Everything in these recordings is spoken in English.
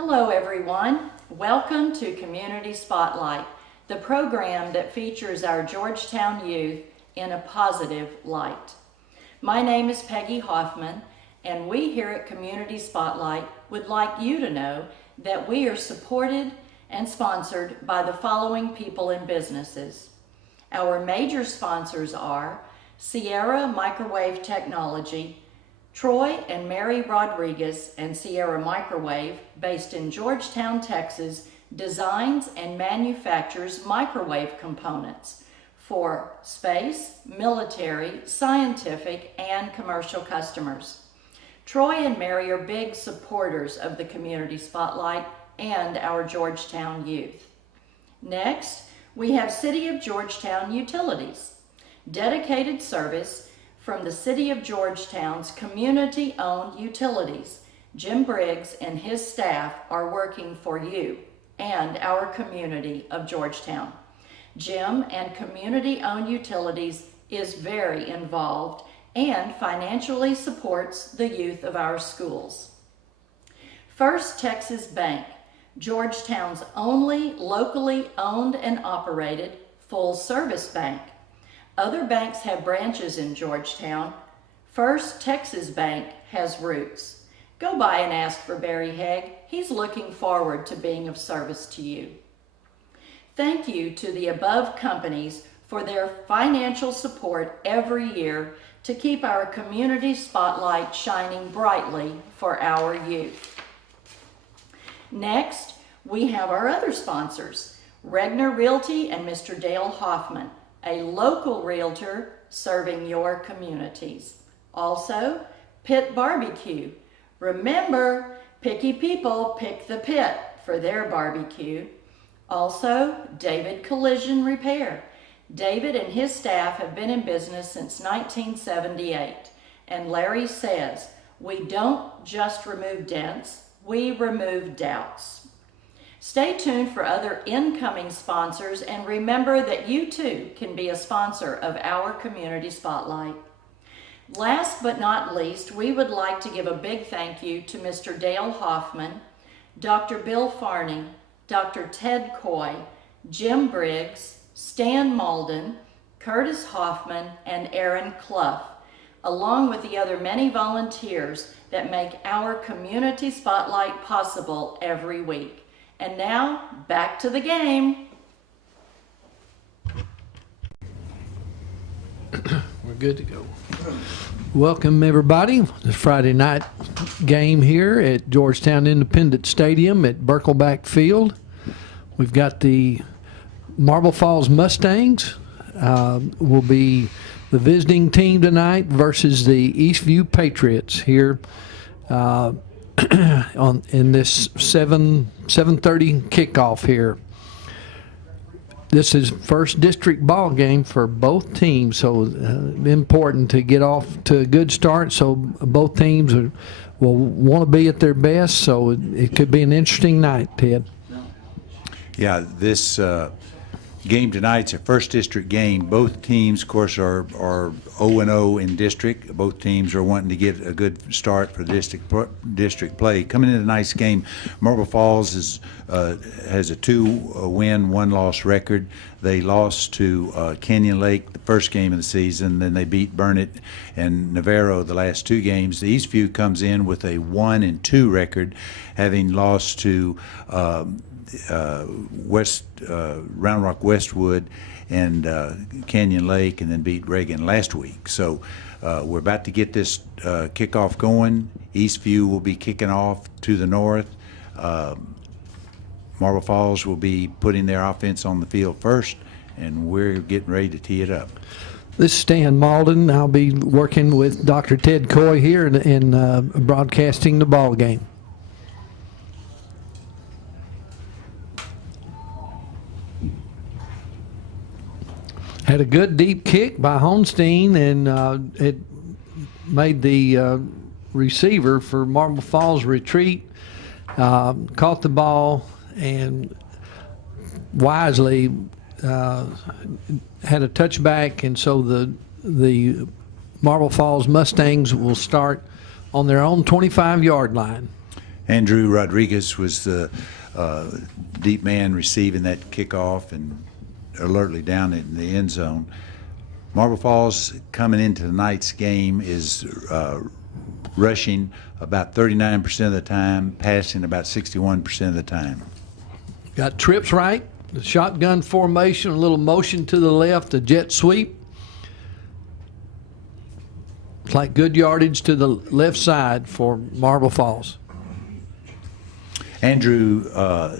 Hello everyone. Welcome to Community Spotlight, the program that features our Georgetown youth in a positive light. My name is Peggy Hoffman, and we here at Community Spotlight would like you to know that we are supported and sponsored by the following people and businesses. Our major sponsors are Sierra Microwave Technology, Troy and Mary Rodriguez and Sierra Microwave, based in Georgetown, Texas, designs and manufactures microwave components for space, military, scientific, and commercial customers. Troy and Mary are big supporters of the Community Spotlight and our Georgetown youth. Next, we have City of Georgetown Utilities, dedicated service from the City of Georgetown's community-owned utilities. Jim Briggs and his staff are working for you and our community of Georgetown. Jim and community-owned utilities is very involved and financially supports the youth of our schools. First Texas Bank, Georgetown's only locally owned and operated full-service bank. Other banks have branches in Georgetown. First Texas Bank has roots. Go by and ask for Barry Haig. He's looking forward to being of service to you. Thank you to the above companies for their financial support every year to keep our community spotlight shining brightly for our youth. Next, we have our other sponsors, Regner Realty and Mr. Dale Hoffman, a local realtor serving your communities. Also, Pit Barbecue. Remember, picky people pick the pit for their barbecue. Also, David Collision Repair. David and his staff have been in business since 1978. And Larry says, we don't just remove dents, we remove doubts. Stay tuned for other incoming sponsors, and remember that you too can be a sponsor of our Community Spotlight. Last but not least, we would like to give a big thank you to Mr. Dale Hoffman, Dr. Bill Farney, Dr. Ted Coy, Jim Briggs, Stan Malden, Curtis Hoffman, and Aaron Clough, along with the other many volunteers that make our Community Spotlight possible every week. And now, back to the game. We're good to go. Welcome, everybody. The Friday night game here at Georgetown Independent Stadium at Birkelback Field. We've got the Marble Falls Mustangs will be the visiting team tonight versus the EastView Patriots here in this 7:30 kickoff here. This is first district ball game for both teams, so important to get off to a good start. So both teams will want to be at their best. So it could be an interesting night, Ted. Yeah, this game tonight's a first district game. Both teams, of course, are 0-0 in district. Both teams are wanting to get a good start for district play. Coming in a nice game, Marble Falls has a 2-win, 1-loss record. They lost to Canyon Lake the first game of the season, then they beat Burnett and Navarro the last two games. The Eastview comes in with a 1-2 record, having lost to Round Rock Westwood and Canyon Lake, and then beat Reagan last week. So we're about to get this kickoff going. Eastview will be kicking off to the north. Marble Falls will be putting their offense on the field first, and we're getting ready to tee it up. This is Stan Malden. I'll be working with Dr. Ted Coy here in broadcasting the ball game. Had a good deep kick by Holstein, and it made the receiver for Marble Falls retreat, caught the ball, and wisely had a touchback, and so the Marble Falls Mustangs will start on their own 25-yard line. Andrew Rodriguez was the deep man receiving that kickoff and alertly down in the end zone. Marble Falls coming into tonight's game is rushing about 39% of the time, passing about 61% of the time. Got trips right, the shotgun formation, a little motion to the left, a jet sweep. It's like good yardage to the left side for Marble Falls. Andrew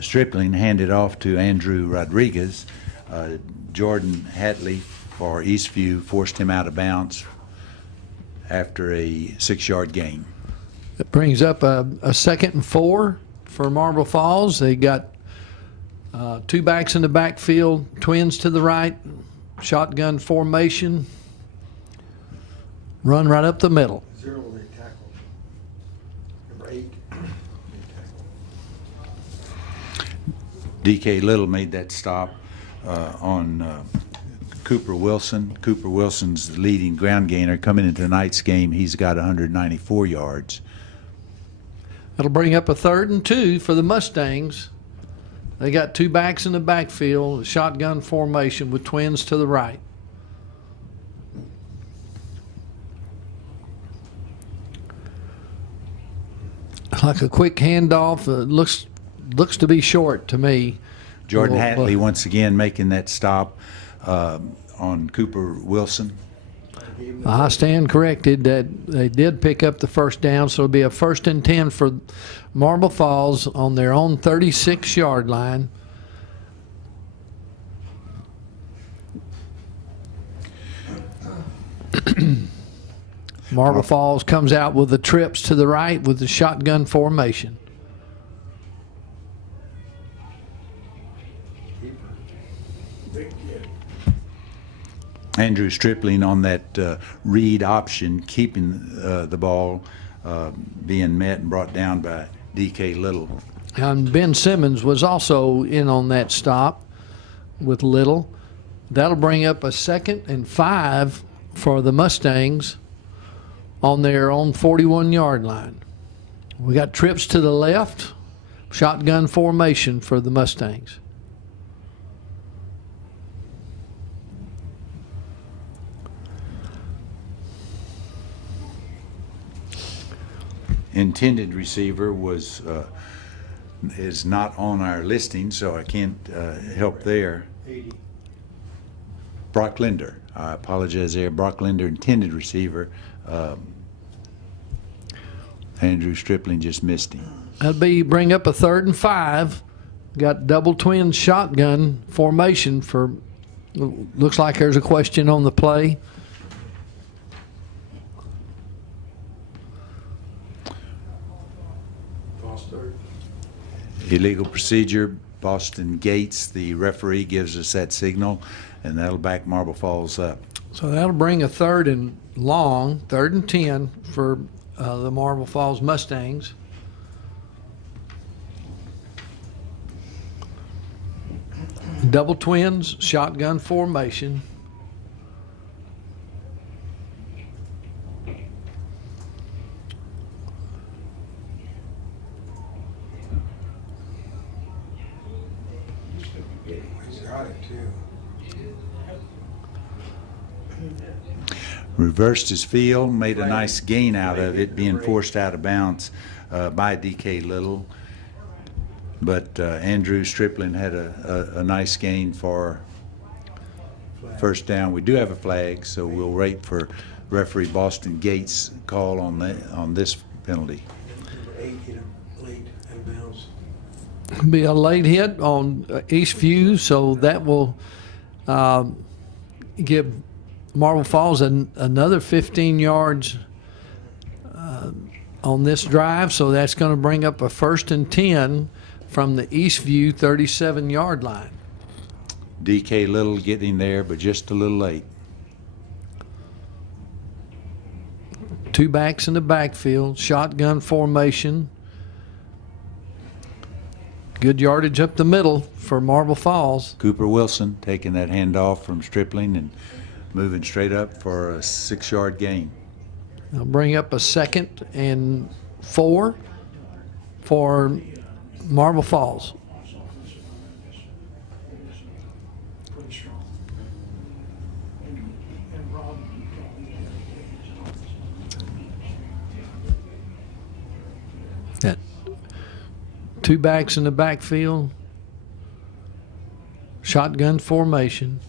Stripling handed off to Andrew Rodriguez. Jordan Hatley for Eastview forced him out of bounds after a 6-yard gain. That brings up a 2nd and 4 for Marble Falls. They got 2 backs in the backfield, twins to the right, shotgun formation, run right up the middle. 0 they tackled. Number 8. DK Little made that stop on Cooper Wilson. Cooper Wilson's the leading ground gainer. Coming into tonight's game, he's got 194 yards. That'll bring up a 3rd and 2 for the Mustangs. They got 2 backs in the backfield, shotgun formation with twins to the right. Like a quick handoff. Looks to be short to me. Jordan Well, Hatley once again making that stop on Cooper Wilson. I stand corrected that they did pick up the first down, so it'll be a 1st and 10 for Marble Falls on their own 36-yard line. Marble Falls comes out with the trips to the right with the shotgun formation. Andrew Stripling on that read option, keeping the ball, being met and brought down by DK Little. And Ben Simmons was also in on that stop with Little. That'll bring up a 2nd and 5 for the Mustangs on their own 41-yard line. We got trips to the left, shotgun formation for the Mustangs. Intended receiver is not on our listing, so I can't help there. 80. Brock Linder. I apologize there. Brock Linder, intended receiver. Andrew Stripling just missed him. That'll bring up a 3rd and 5. Got double twin shotgun formation for, looks like there's a question on the play. Illegal procedure. Boston Gates, the referee, gives us that signal, and that'll back Marble Falls up. So that'll bring a 3rd and long, 3rd and 10 for the Marble Falls Mustangs. Double twins, shotgun formation. He's got it too. Reversed his field, made a nice gain out of it, being forced out of bounds by DK Little. But Andrew Stripling had a nice gain for first down. We do have a flag, so we'll wait for referee Boston Gates' call on this penalty. Number 8 hit him late out of bounds. Be a late hit on Eastview, so that will give Marble Falls another 15 yards on this drive, so that's going to bring up a 1st and 10 from the Eastview 37-yard line. DK Little getting there, but just a little late. 2 backs in the backfield, shotgun formation. Good yardage up the middle for Marble Falls. Cooper Wilson taking that handoff from Stripling and moving straight up for a 6-yard gain. They'll bring up a 2nd and 4 for Marble Falls. Got two backs in the backfield. Shotgun formation.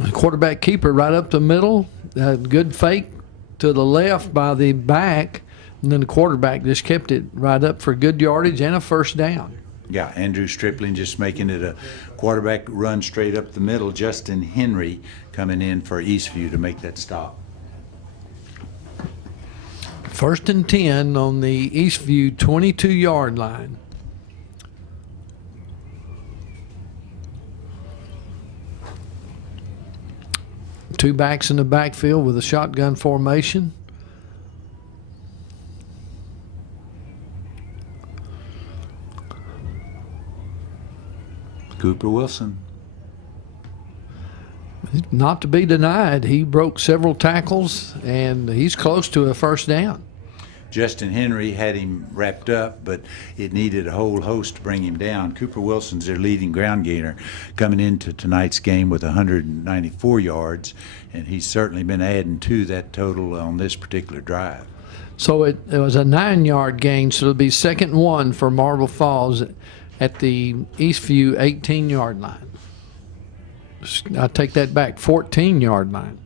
The quarterback keeper right up the middle. Good fake to the left by the back. And then the quarterback just kept it right up for good yardage and a first down. Yeah, Andrew Stripling just making it a quarterback run straight up the middle. Justin Henry coming in for EastView to make that stop. 1st and 10 on the EastView 22-yard line. Two backs in the backfield with a shotgun formation. Cooper Wilson. Not to be denied, he broke several tackles, and he's close to a first down. Justin Henry had him wrapped up, but it needed a whole host to bring him down. Cooper Wilson's their leading ground gainer coming into tonight's game with 194 yards, and he's certainly been adding to that total on this particular drive. So it was a 9-yard gain, so it'll be 2nd and 1 for Marble Falls at the EastView 18-yard line. I take that back, 14-yard line.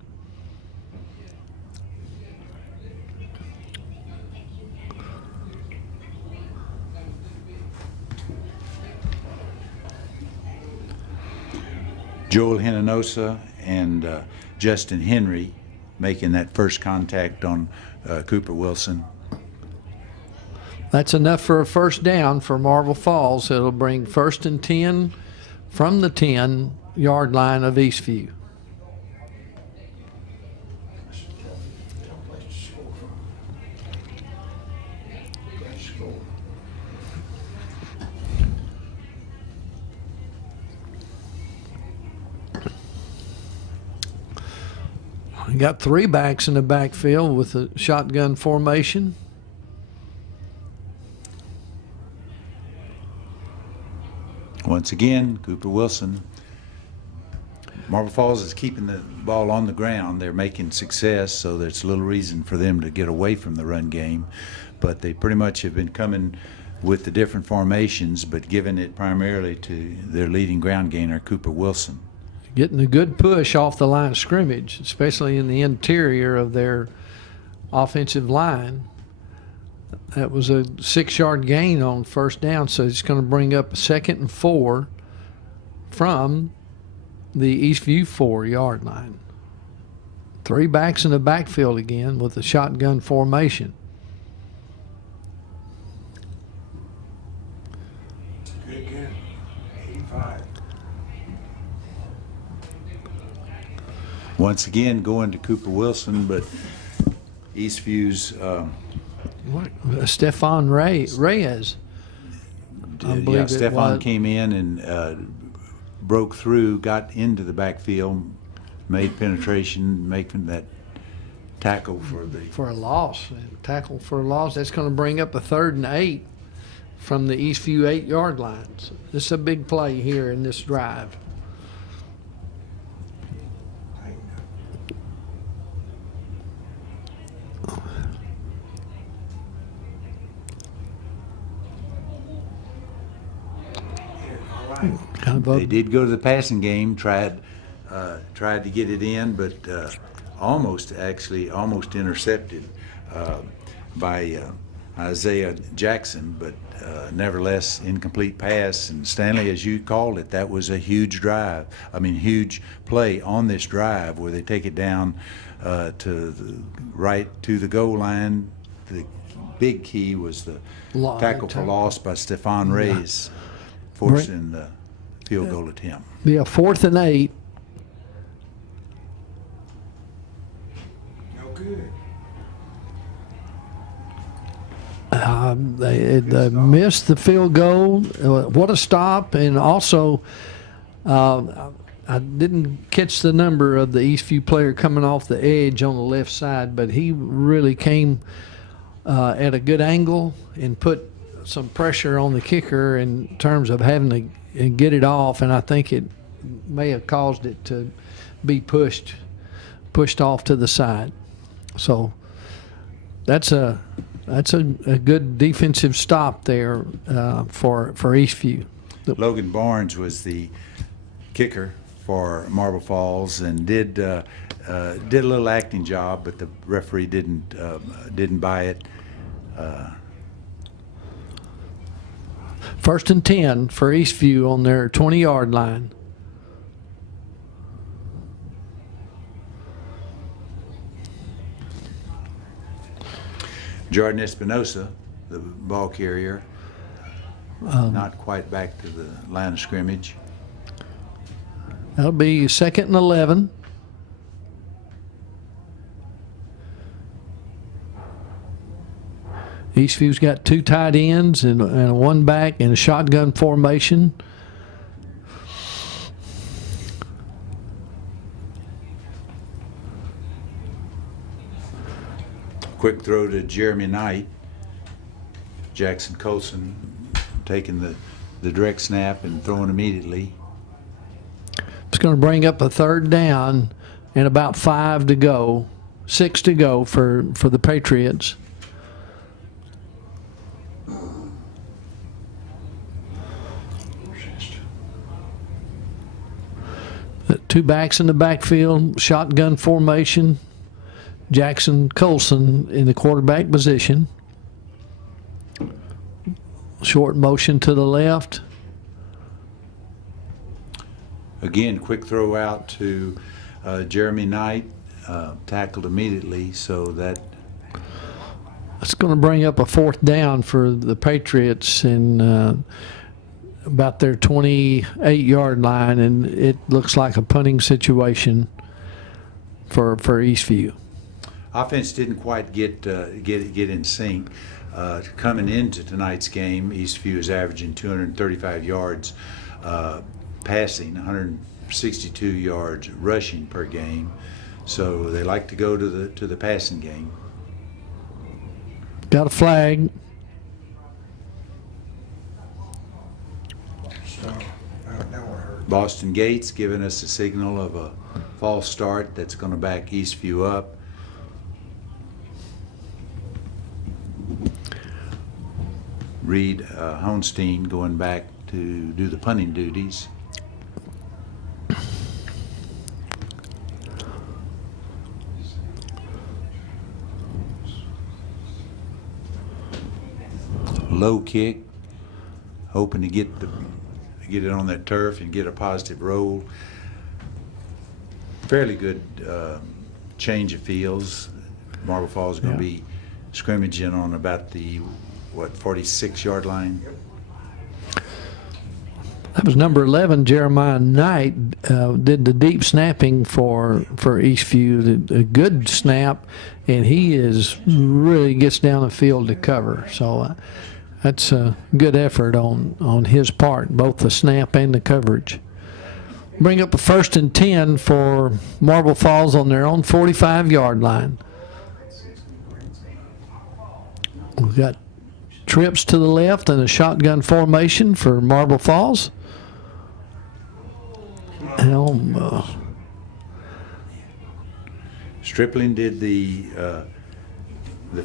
Joel Hinonosa and Justin Henry making that first contact on Cooper Wilson. That's enough for a first down for Marble Falls. It'll bring 1st and 10 from the 10-yard line of EastView. We got three backs in the backfield with a shotgun formation. Once again, Cooper Wilson. Marble Falls is keeping the ball on the ground. They're making success, so there's little reason for them to get away from the run game. But they pretty much have been coming with the different formations, but giving it primarily to their leading ground gainer, Cooper Wilson. Getting a good push off the line of scrimmage, especially in the interior of their offensive line. That was a 6-yard gain on first down, so it's going to bring up a 2nd and 4 from the EastView 4-yard line. Three backs in the backfield again with a shotgun formation. Good again. 85. Once again, going to Cooper Wilson, but Eastview's Stephon Reyes. I believe it Stephon was. came in and broke through, got into the backfield, made penetration, making that tackle For a loss. Tackle for a loss. That's going to bring up a 3rd and 8 from the EastView 8-yard line. So this is a big play here in this drive. Kind of They did go to the passing game, tried to get it in, but almost intercepted by Isaiah Jackson, but nevertheless incomplete pass. And Stanley, as you called it, that was a huge drive. Huge play on this drive where they take it down right to the goal line. The big key was the tackle for loss by Stephon Reyes, forcing the field goal attempt. Be a 4th and 8. No good. They missed the field goal. What a stop. And also, I didn't catch the number of the Eastview player coming off the edge on the left side, but he really came at a good angle and put some pressure on the kicker in terms of having to get it off, and I think it may have caused it to be pushed off to the side. So that's a good defensive stop there for Eastview. Logan Barnes was the kicker for Marble Falls and did a little acting job, but the referee didn't buy it. First and 10 for Eastview on their 20-yard line. Jordan Espinosa, the ball carrier, not quite back to the line of scrimmage. That'll be 2nd and 11. Eastview's got 2 tight ends and a 1 back in a shotgun formation. Quick throw to Jeremy Knight. Jackson Colson taking the direct snap and throwing immediately. It's going to bring up a 3rd down and about 5 to go, 6 to go for the Patriots. The 2 backs in the backfield, shotgun formation. Jackson Colson in the quarterback position. Short motion to the left. Again, quick throw out to Jeremy Knight, tackled immediately, so that's going to bring up a 4th down for the Patriots in about their 28-yard line, and it looks like a punting situation for Eastview. offense didn't quite get in sync. Coming into tonight's game, Eastview is averaging 235 yards passing, 162 yards rushing per game. So they like to go to the passing game. Got a flag. Boston Gates giving us a signal of a false start that's going to back Eastview up. Reed Honstein going back to do the punting duties. Low kick, hoping to get it on that turf and get a positive roll. Fairly good change of fields. Marble Falls is going to be scrimmaging on about the 46-yard line. That was number 11, Jeremiah Knight, did the deep snapping for Eastview. A good snap, and he really gets down the field to cover. So that's a good effort on his part, both the snap and the coverage. Bring up a 1st and 10 for Marble Falls on their own 45-yard line. We've got trips to the left and a shotgun formation for Marble Falls. Stripling did the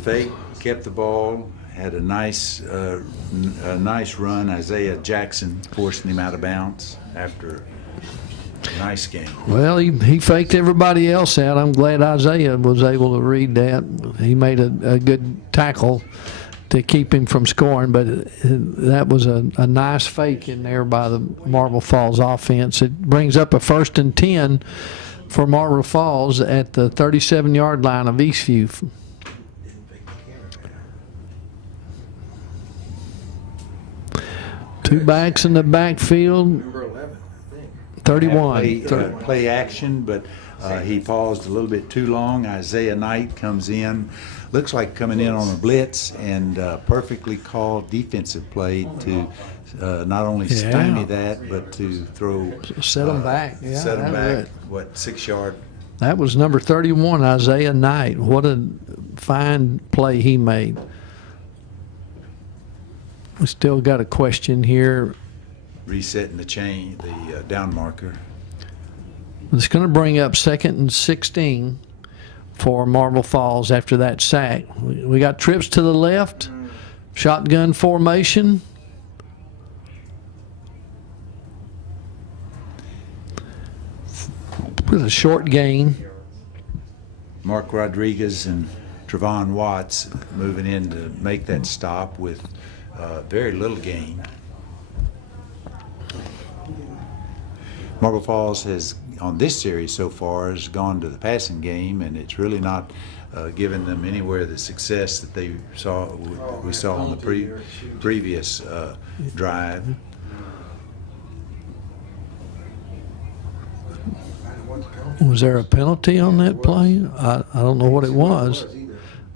fake, kept the ball, had a nice run. Isaiah Jackson forcing him out of bounds after a nice game. Well, he faked everybody else out. I'm glad Isaiah was able to read that. He made a good tackle to keep him from scoring, but that was a nice fake in there by the Marble Falls offense. It brings up a 1st and 10 for Marble Falls at the 37-yard line of Eastview. Two backs in the backfield. Number 11, I think. 31. Play action, but He paused a little bit too long. Isaiah Knight comes in, looks like coming in on a blitz, and perfectly called defensive play to not only stymie that, but to throw. Set them back. Yeah, Set them that was back, it. what, 6 yard? That was number 31, Isaiah Knight. What a fine play he made. We still got a question here. Resetting the chain, the down marker. It's going to bring up 2nd and 16 for Marble Falls after that sack. We got trips to the left, shotgun formation. With a short gain. Mark Rodriguez and Trevon Watts moving in to make that stop with very little gain. Marble Falls has, on this series so far, has gone to the passing game, and it's really not given them anywhere the success that we saw on the previous drive. Was there a penalty on that play? I don't know what it was.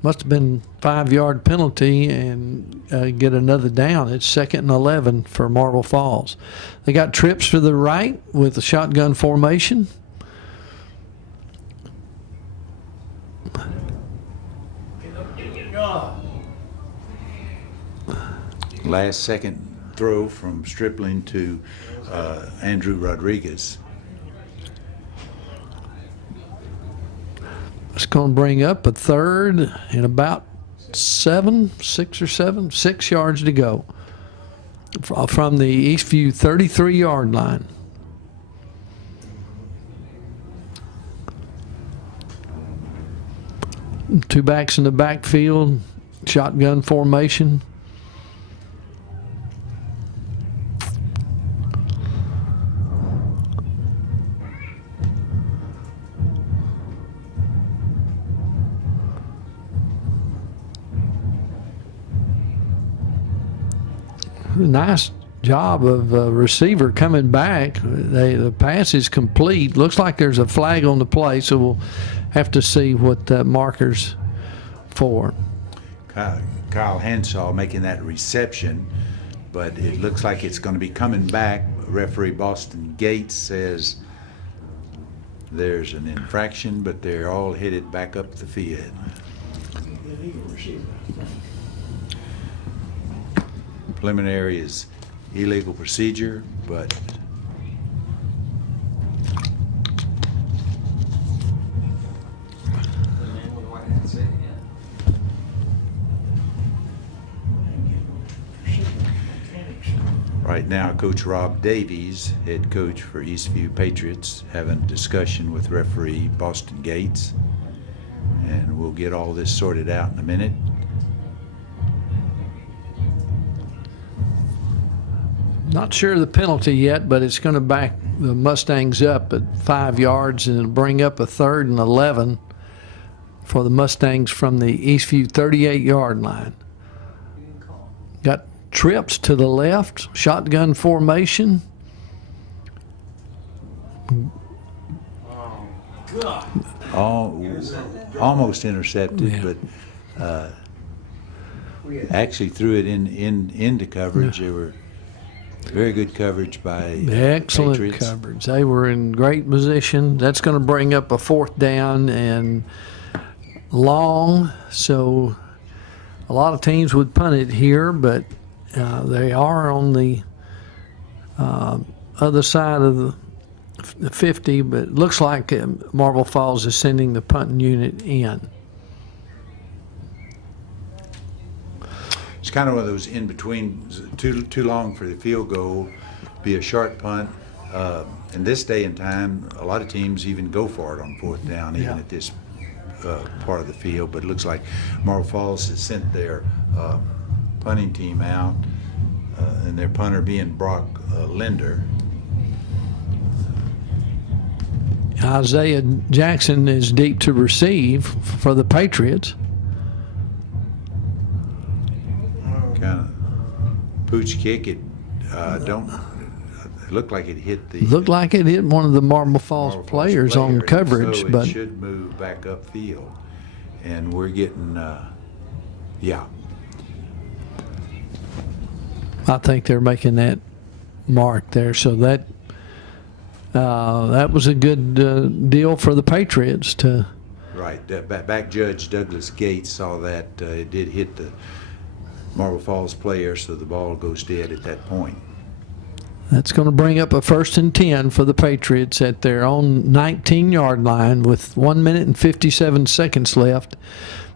Must have been 5-yard penalty and get another down. It's 2nd and 11 for Marble Falls. They got trips to the right with the shotgun formation. Last second throw from Stripling to Andrew Rodriguez. It's going to bring up a 3rd and about 6 yards to go from the EastView 33-yard line. Two backs in the backfield, shotgun formation. Nice job of receiver coming back. The pass is complete. Looks like there's a flag on the play, so we'll have to see what that marker's for. Kyle Henshaw making that reception, but it looks like it's going to be coming back. Referee Boston Gates says there's an infraction, but they're all headed back up the field. Preliminary is illegal procedure, but right now Coach Rob Davies, head coach for EastView Patriots, having a discussion with referee Boston Gates, and we'll get all this sorted out in a minute. Not sure of the penalty yet, but it's going to back the Mustangs up at 5 yards and it'll bring up a 3rd and 11 for the Mustangs from the EastView 38-yard line. Got trips to the left, shotgun formation. Almost intercepted, Yeah. but actually threw it into coverage. They were very good coverage by Excellent Patriots. coverage. They were in great position. That's going to bring up a 4th down and long. So a lot of teams would punt it here, but they are on the other side of the 50. But it looks like Marble Falls is sending the punting unit in. It's kind of one of those in between, too long for the field goal, be a short punt. In this day and time, a lot of teams even go for it on 4th down, even at this part of the field. But it looks like Marble Falls has sent their punting team out, and their punter being Brock Linder. Isaiah Jackson is deep to receive for the Patriots. Kind of pooch kick. It looked like it hit the Looked like it hit one of the Marble Falls Marble Falls players on player, coverage, so but it should move back upfield, and we're getting yeah. I think they're making that mark there. So that was a good deal for the Patriots to. Right. Back Judge Douglas Gates saw that it did hit the Marble Falls player, so the ball goes dead at that point. That's going to bring up a 1st and 10 for the Patriots at their own 19-yard line with 1 minute and 57 seconds left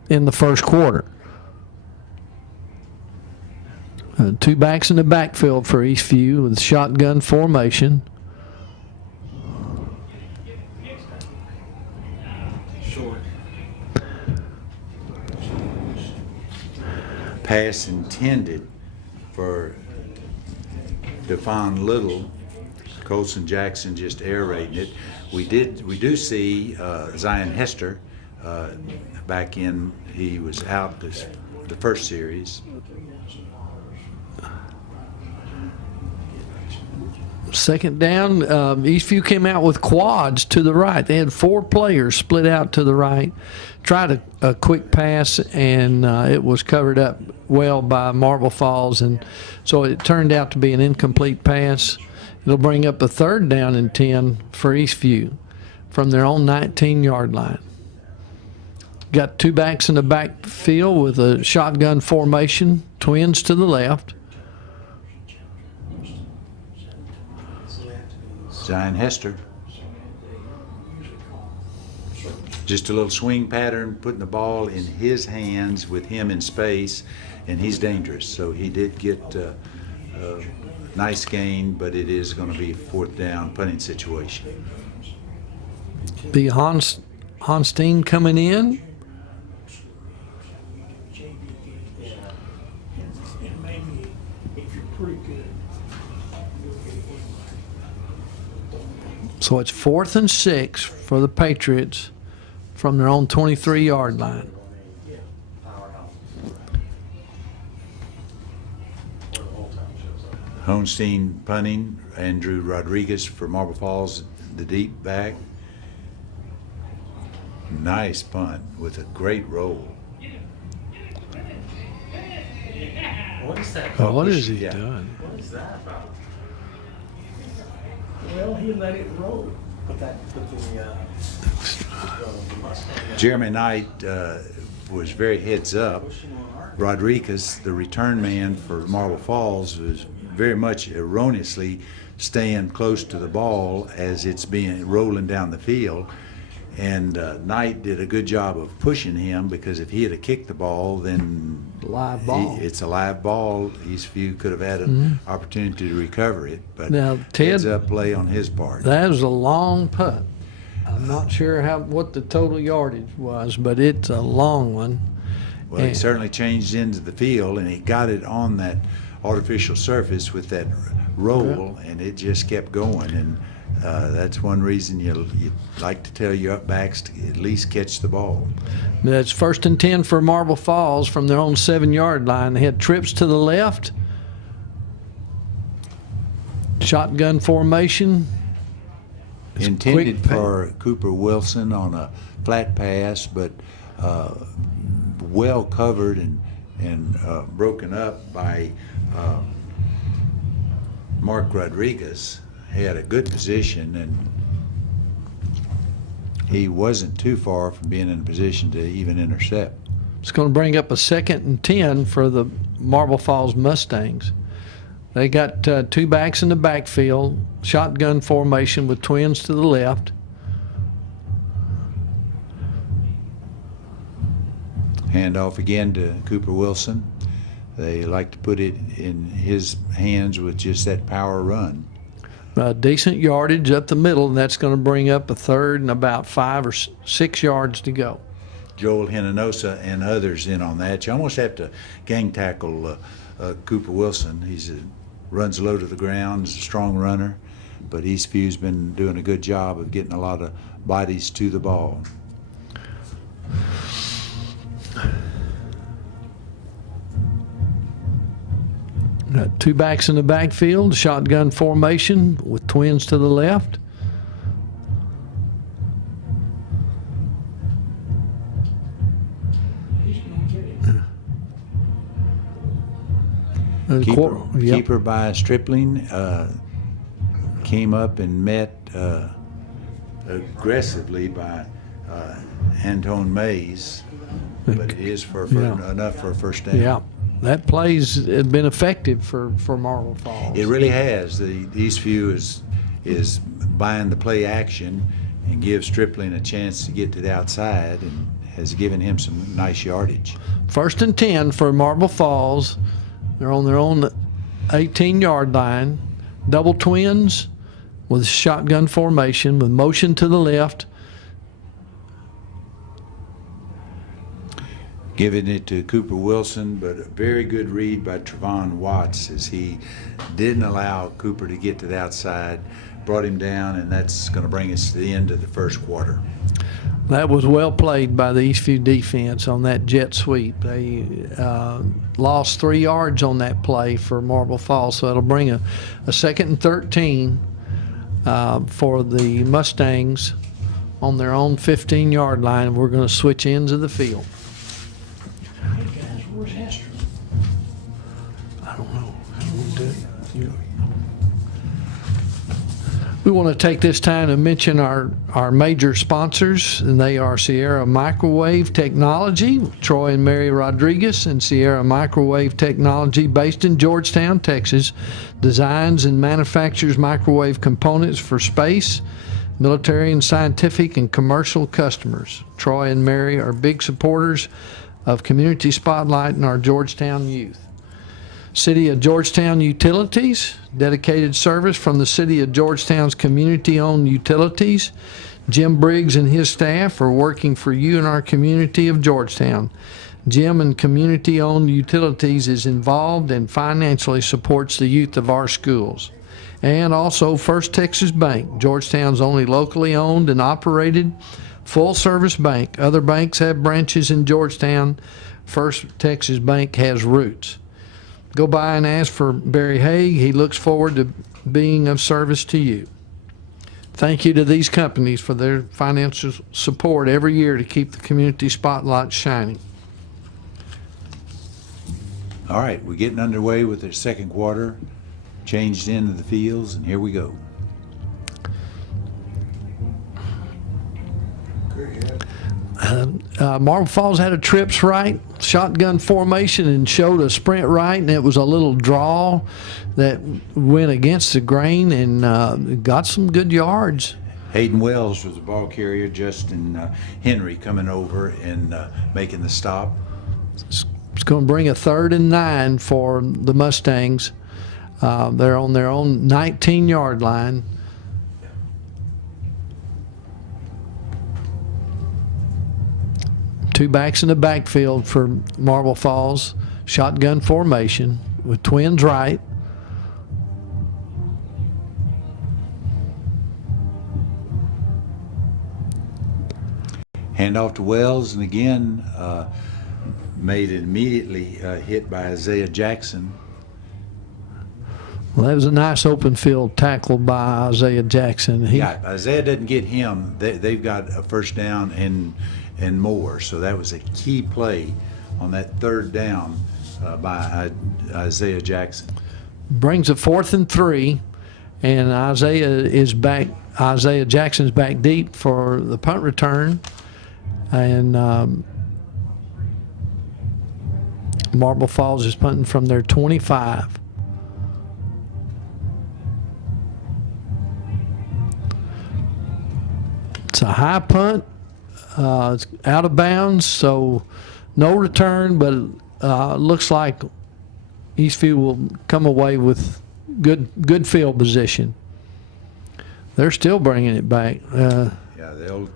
in the first quarter. 2 backs in the backfield for EastView with shotgun formation. Pass intended for Defon Little. Colson Jackson just air raiding it. We do see Zion Hester back in. He was out the first series. Second down, Eastview came out with quads to the right. They had 4 players split out to the right. Tried a quick pass, and it was covered up well by Marble Falls, and so it turned out to be an incomplete pass. It'll bring up a 3rd down and 10 for Eastview from their own 19-yard line. Got 2 backs in the backfield with a shotgun formation, twins to the left. Zion Hester. Just a little swing pattern, putting the ball in his hands with him in space, and he's dangerous. So he did get a nice gain, but it is going to be a 4th down punting situation. Be Honstein coming in. So it's 4th and 6 for the Patriots from their own 23-yard line. Honstein punting, Andrew Rodriguez for Marble Falls, the deep back. Nice punt with a great roll. What is that? Oh, what is he Yeah. doing? What is that about? Well, he let it roll. Put the Mustang. Jeremy Knight was very heads up. Rodriguez, the return man for Marble Falls, was very much erroneously staying close to the ball as it's being rolling down the field. And Knight did a good job of pushing him, because if he had kicked the ball, then Live ball. it's a live ball. Eastview could have had an opportunity to recover it, but Now, Ted, heads up play on his part. that was a long putt. I'm not sure what the total yardage was, but it's a long one. Well, he And- certainly changed into the field, and he got it on that artificial surface with that roll, and it just kept going. And that's one reason you like to tell your upbacks to at least catch the ball. That's 1st and 10 for Marble Falls from their own 7-yard line. They had trips to the left. Shotgun formation. It's Intended quick for Cooper Wilson on a flat pass, but well covered and broken up by Mark Rodriguez. He had a good position, and he wasn't too far from being in a position to even intercept. It's going to bring up a 2nd and 10 for the Marble Falls Mustangs. They got 2 backs in the backfield, shotgun formation with twins to the left. Handoff again to Cooper Wilson. They like to put it in his hands with just that power run. Decent yardage up the middle, and that's going to bring up a 3rd and about 5 or 6 yards to go. Joel Hinanosa and others in on that. You almost have to gang tackle Cooper Wilson. He runs low to the ground, is a strong runner, but Eastview's been doing a good job of getting a lot of bodies to the ball. Got two backs in the backfield, shotgun formation with twins to the left. Keeper by Stripling came up and met aggressively by Antone Mays, but it is enough for a first down. Yeah, that play's been effective for Marble Falls. It really has. The Eastview is buying the play action and gives Stripling a chance to get to the outside, and has given him some nice yardage. 1st and 10 for Marble Falls. They're on their own 18-yard line. Double twins with shotgun formation with motion to the left. Giving it to Cooper Wilson, but a very good read by Trevon Watts as he didn't allow Cooper to get to the outside, brought him down, and that's going to bring us to the end of the first quarter. That was well played by the Eastview defense on that jet sweep. They lost 3 yards on that play for Marble Falls, so it'll bring a 2nd and 13 for the Mustangs on their own 15-yard line. We're going to switch ends of the field. Hey guys, where's Hester? I don't know. We want to take this time to mention our major sponsors, and they are Sierra Microwave Technology, Troy and Mary Rodriguez, and Sierra Microwave Technology, based in Georgetown, Texas, designs and manufactures microwave components for space, military, and scientific and commercial customers. Troy and Mary are big supporters of Community Spotlight and our Georgetown youth. City of Georgetown Utilities, dedicated service from the City of Georgetown's community-owned utilities. Jim Briggs and his staff are working for you and our community of Georgetown. Jim and community-owned utilities is involved and financially supports the youth of our schools. And also First Texas Bank, Georgetown's only locally owned and operated full-service bank. Other banks have branches in Georgetown. First Texas Bank has roots. Go by and ask for Barry Haig. He looks forward to being of service to you. Thank you to these companies for their financial support every year to keep the community spotlight shining. All right, we're getting underway with the second quarter. Changed into the fields, and here we go. Marble Falls had a trips right, shotgun formation, and showed a sprint right, and it was a little draw that went against the grain and got some good yards. Hayden Wells was the ball carrier. Justin Henry coming over and making the stop. It's going to bring a 3rd and 9 for the Mustangs. They're on their own 19-yard line. Two backs in the backfield for Marble Falls. Shotgun formation with twins right. Handoff to Wells, and again made it immediately hit by Isaiah Jackson. Well, that was a nice open field tackle by Isaiah Jackson. Yeah, Isaiah doesn't get him. They've got a first down and more. So that was a key play on that 3rd down by Isaiah Jackson. Brings a 4th and 3, and Isaiah Jackson's back deep for the punt return, and Marble Falls is punting from their 25. It's a high punt. It's out of bounds, so no return, but looks like Eastview will come away with good field position. They're still bringing it back. Yeah, they'll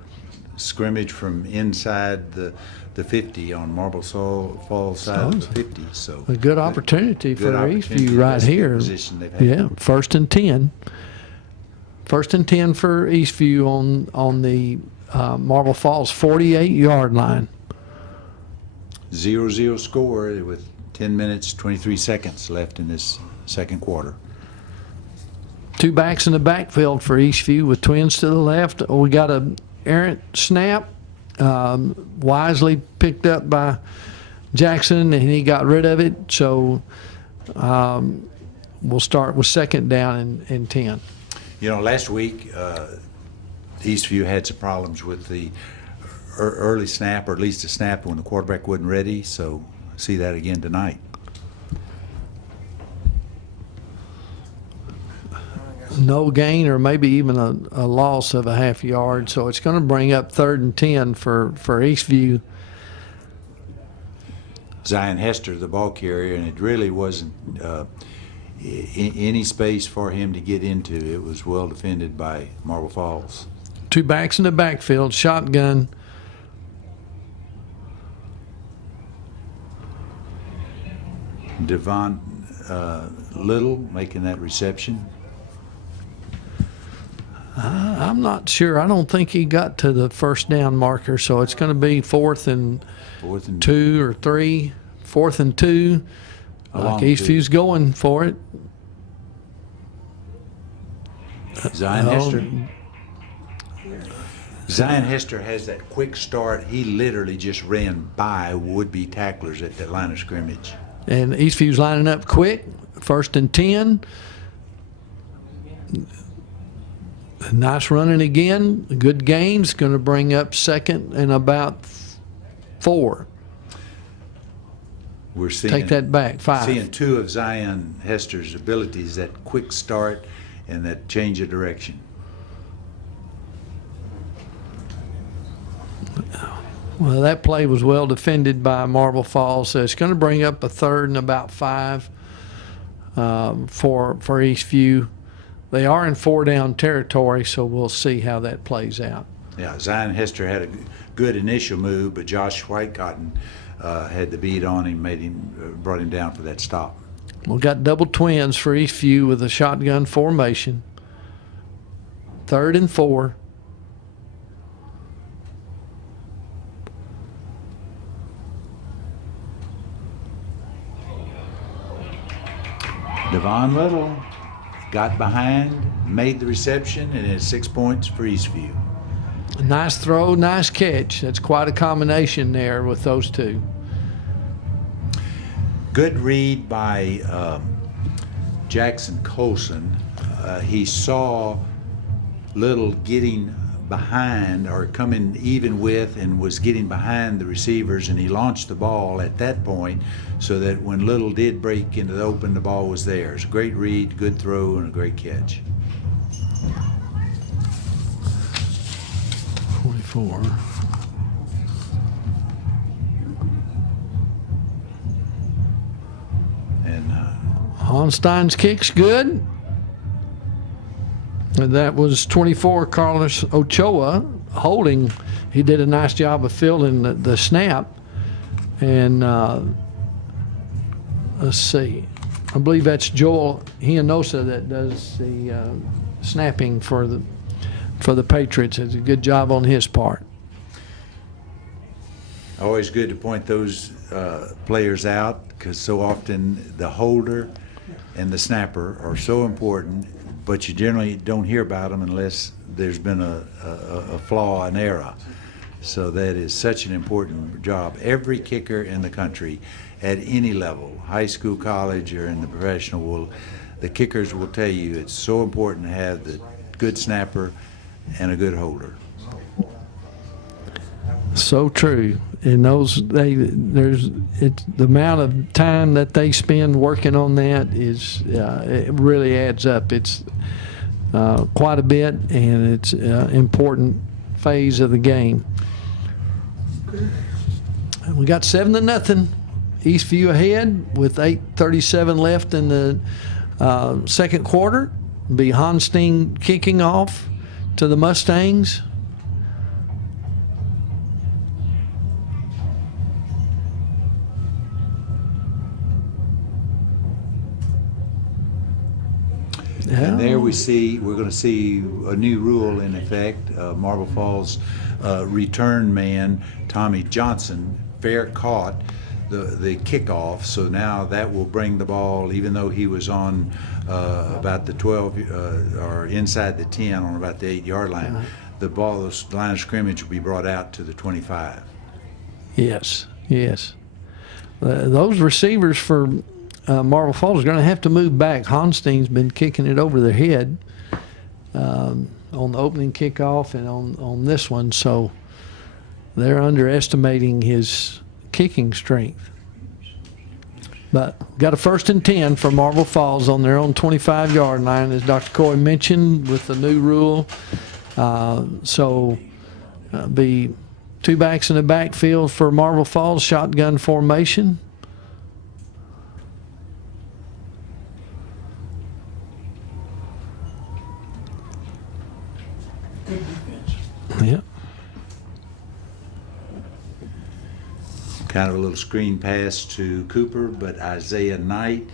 scrimmage from inside the 50 on Marble Falls side of the 50. So a good opportunity for opportunity. Eastview right That's the here. position they've had. Yeah, 1st and 10. 1st and 10 for Eastview on the Marble Falls 48-yard line. 0-0 score with 10 minutes, 23 seconds left in this second quarter. Two backs in the backfield for Eastview with twins to the left. We got a errant snap, wisely picked up by Jackson, and he got rid of it. So we'll start with second down and 10. You know, last week, Eastview had some problems with the early snap, or at least a snap when the quarterback wasn't ready, so see that again tonight. No gain or maybe even a loss of a half yard. So it's going to bring up 3rd and 10 for Eastview. Zion Hester, the ball carrier, and it really wasn't any space for him to get into. It was well defended by Marble Falls. Two backs in the backfield, shotgun. Devon Little making that reception. I'm not sure. I don't think he got to the first down marker, so it's going to be 4th and 2 or 3. 4th and 2. Like Eastview's going for it. Zion Hester. Zion Hester has that quick start. He literally just ran by would-be tacklers at that line of scrimmage. And Eastview's lining up quick. 1st and 10. Nice running again. Good gains. Going to bring up 2nd and about 4. We're seeing, take that back, 5. Seeing two of Zion Hester's abilities, that quick start and that change of direction. Well, that play was well defended by Marble Falls, so it's going to bring up a 3rd and about 5 for Eastview. They are in 4-down territory, so we'll see how that plays out. Yeah, Zion Hester had a good initial move, but Josh Whitecotton had the beat on him, brought him down for that stop. We've got double twins for Eastview with a shotgun formation. 3rd and 4. Devon Little got behind, made the reception, and it's 6 points for Eastview. A nice throw, nice catch. That's quite a combination there with those two. Good read by Jackson Colson. He saw Little getting behind or coming even with and was getting behind the receivers, and he launched the ball at that point so that when Little did break into the open, the ball was there. It's a great read, good throw, and a great catch. 24. And Honstein's kick's good. And that was 24, Carlos Ochoa holding. He did a nice job of fielding the snap. And let's see. I believe that's Joel Hianosa that does the snapping for the Patriots. It's a good job on his part. always good to point those players out, because so often the holder and the snapper are so important, but you generally don't hear about them unless there's been a flaw, an error. So that is such an important job. Every kicker in the country at any level, high school, college, or in the professional, the kickers will tell you it's so important to have the good snapper and a good holder. So true. And the amount of time that they spend working on that is it really adds up. It's quite a bit, and it's an important phase of the game. We got 7-0. Eastview ahead with 8:37 left in the second quarter. Be Honstein kicking off to the Mustangs. And there we're going to see a new rule in effect. Marble Falls return man Tommy Johnson, fair caught, the kickoff. So now that will bring the ball, even though he was on about the 12 or inside the 10 on about the 8-yard line, the ball, the line of scrimmage will be brought out to the 25. Yes, yes. Those receivers for Marble Falls are going to have to move back. Honstein's been kicking it over their head on the opening kickoff and on this one, so they're underestimating his kicking strength. But got a 1st and 10 for Marble Falls on their own 25-yard line, as Dr. Coy mentioned, with the new rule. Be 2 backs in the backfield for Marble Falls, shotgun formation. Good defense. Yeah. Kind of a little screen pass to Cooper, but Isaiah Knight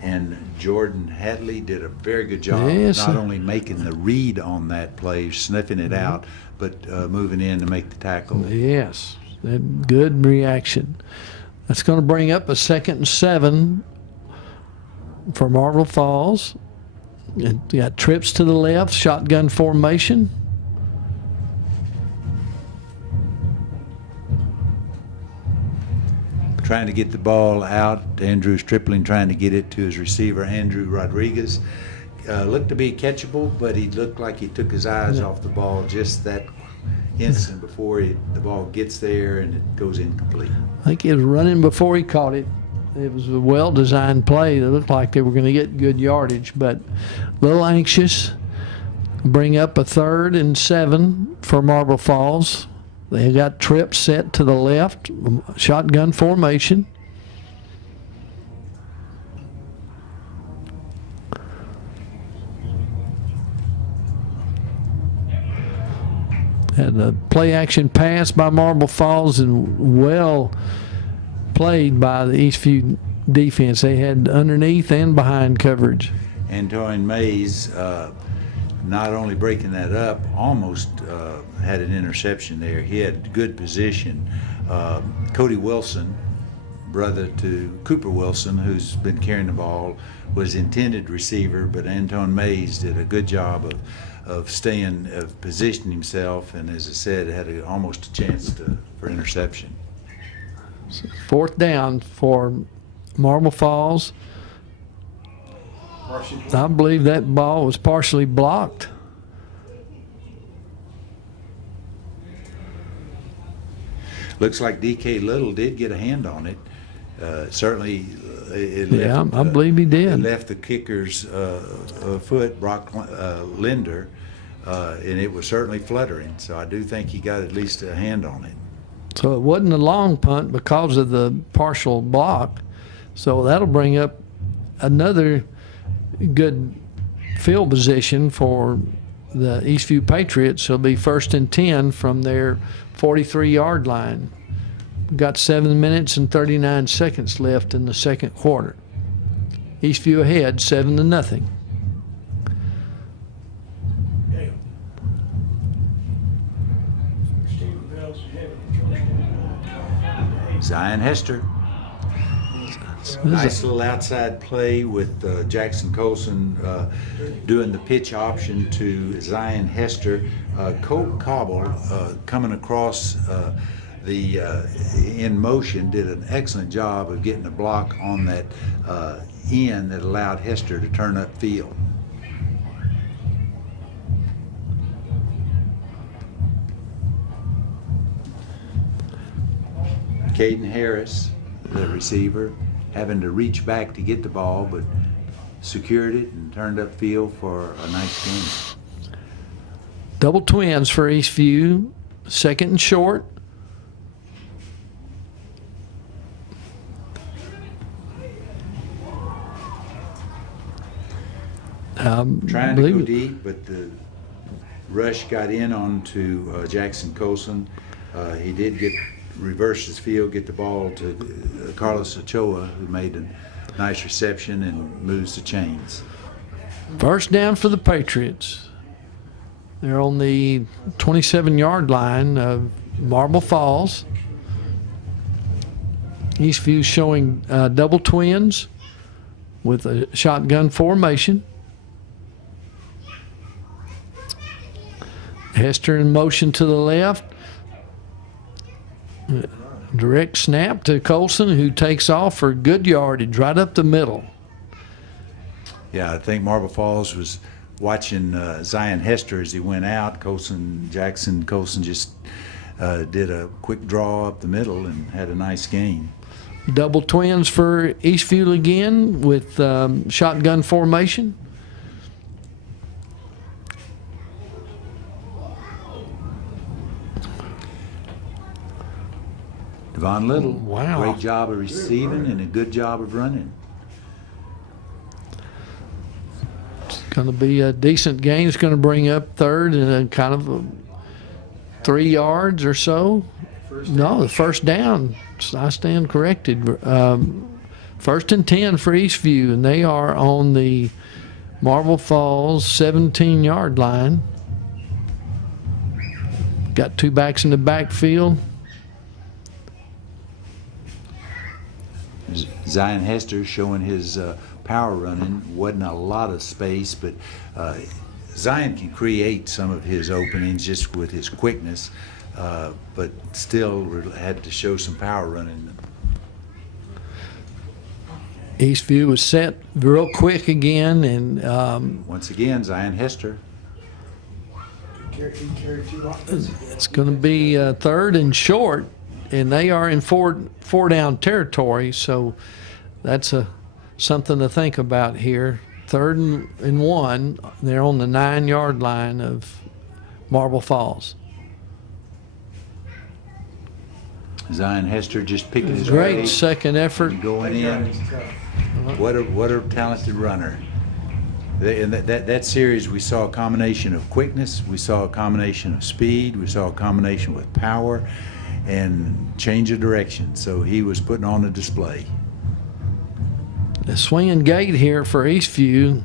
and Jordan Hadley did a very good job, Yes, not sir. only making the read on that play, sniffing it out, but moving in to make the tackle. Yes, that good reaction. That's going to bring up a 2nd and 7 for Marble Falls. And you got trips to the left, shotgun formation. Trying to get the ball out. Andrew Stripling trying to get it to his receiver, Andrew Rodriguez. Looked to be catchable, but he looked like he took his eyes off the ball just that instant before the ball gets there and it goes incomplete. I think he was running before he caught it. It was a well-designed play. It looked like they were going to get good yardage, but a little anxious. Bring up a 3rd and 7 for Marble Falls. They got trips set to the left, shotgun formation. Had a play-action pass by Marble Falls and well played by the Eastview defense. They had underneath and behind coverage. Antoine Mays, not only breaking that up, almost had an interception there. He had good position. Cody Wilson, brother to Cooper Wilson, who's been carrying the ball, was intended receiver, but Antoine Mays did a good job of positioning himself, and as I said, had almost a chance for interception. 4th down for Marble Falls. I believe that ball was partially blocked. Looks like D.K. Little did get a hand on it. Certainly, it Yeah, left, I believe he did. It left the kicker's foot, Brock Linder, and it was certainly fluttering. So I do think he got at least a hand on it. So it wasn't a long punt because of the partial block. So that'll bring up another good field position for the Eastview Patriots. It'll be 1st and 10 from their 43-yard line. We've got 7 minutes and 39 seconds left in the 2nd quarter. Eastview ahead 7-0. Zion Hester. Nice little outside play with Jackson Colson doing the pitch option to Zion Hester. Colt Cobble coming across in motion did an excellent job of getting a block on that end that allowed Hester to turn upfield. Caden Harris, the receiver, having to reach back to get the ball, but secured it and turned upfield for a nice game. Double twins for Eastview. 2nd and short. Trying to go deep, but the rush got in onto Jackson Colson. He did reverse his field, get the ball to Carlos Ochoa, who made a nice reception and moves the chains. 1st down for the Patriots. They're on the 27-yard line of Marble Falls. Eastview showing double twins with a shotgun formation. Hester in motion to the left. Direct snap to Colson, who takes off for good yardage right up the middle. Yeah, I think Marble Falls was watching Zion Hester as he went out. Colson just did a quick draw up the middle and had a nice gain. Double twins for Eastview again with shotgun formation. Devon Little, Wow. great job of receiving and a good job of running. Going to be a decent gain. It's going to bring up third and a kind of 3 yards or so. No, the first down. I stand corrected. First and 10 for Eastview, and they are on the Marble Falls 17-yard line. Got 2 backs in the backfield. Zion Hester showing his power running. Wasn't a lot of space, but Zion can create some of his openings just with his quickness, but still had to show some power running. Eastview was set real quick again, and Once again, Zion Hester. He carried 2 offenses. it's going to be third and short, and they are in four down territory, so that's something to think about here. Third and 1, they're on the 9-yard line of Marble Falls. Zion Hester just picking his Great way second effort. and going in. What a talented runner. In that series, we saw a combination of quickness, we saw a combination of speed, we saw a combination with power and change of direction. So he was putting on a display. The swinging gate here for Eastview.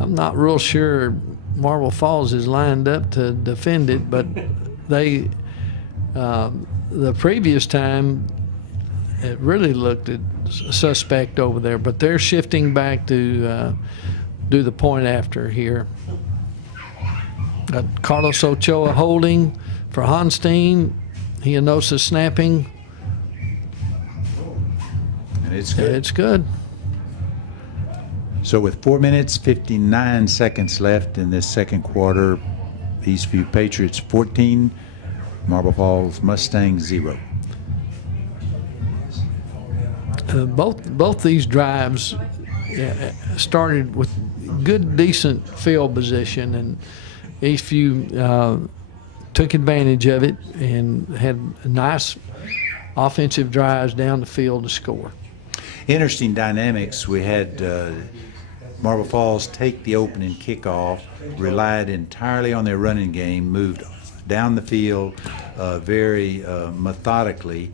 I'm not real sure Marble Falls is lined up to defend it, but they the previous time it really looked suspect over there, but they're shifting back to do the point after here. Got Carlos Ochoa holding for Honstein. Hianosa snapping. And it's good. It's good. So with 4 minutes, 59 seconds left in this second quarter, Eastview Patriots 14, Marble Falls Mustangs 0. Both these drives started with good, decent field position, and Eastview took advantage of it and had nice offensive drives down the field to score. Interesting dynamics. We had Marble Falls take the opening kickoff, relied entirely on their running game, moved down the field very methodically,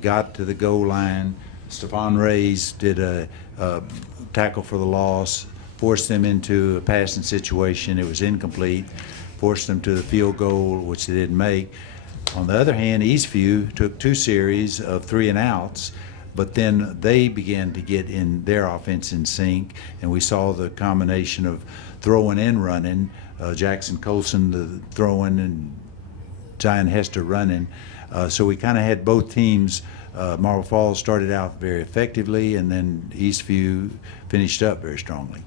got to the goal line. Stephon Reyes did a tackle for the loss, forced them into a passing situation. It was incomplete, forced them to the field goal, which they didn't make. On the other hand, Eastview took 2 series of 3 and outs, but then they began to get in their offense in sync, and we saw the combination of throwing and running. Jackson Colson the throwing and Zion Hester running. So we kind of had both teams. Marble Falls started out very effectively, and then Eastview finished up very strongly.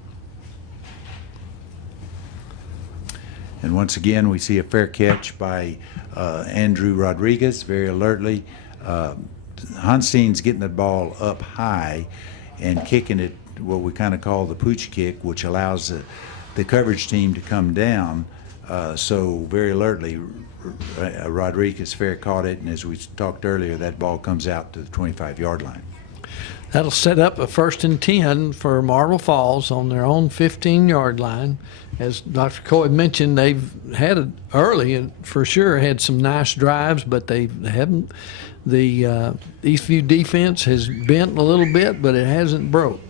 And once again, we see a fair catch by Andrew Rodriguez very alertly. Honstein's getting the ball up high and kicking it, what we kind of call the pooch kick, which allows the coverage team to come down. So very alertly, Rodriguez fair caught it, and as we talked earlier, that ball comes out to the 25-yard line. That'll set up a 1st and 10 for Marble Falls on their own 15-yard line. As Dr. Coy mentioned, they've had it early and for sure had some nice drives, but they haven't. The Eastview defense has bent a little bit, but it hasn't broke.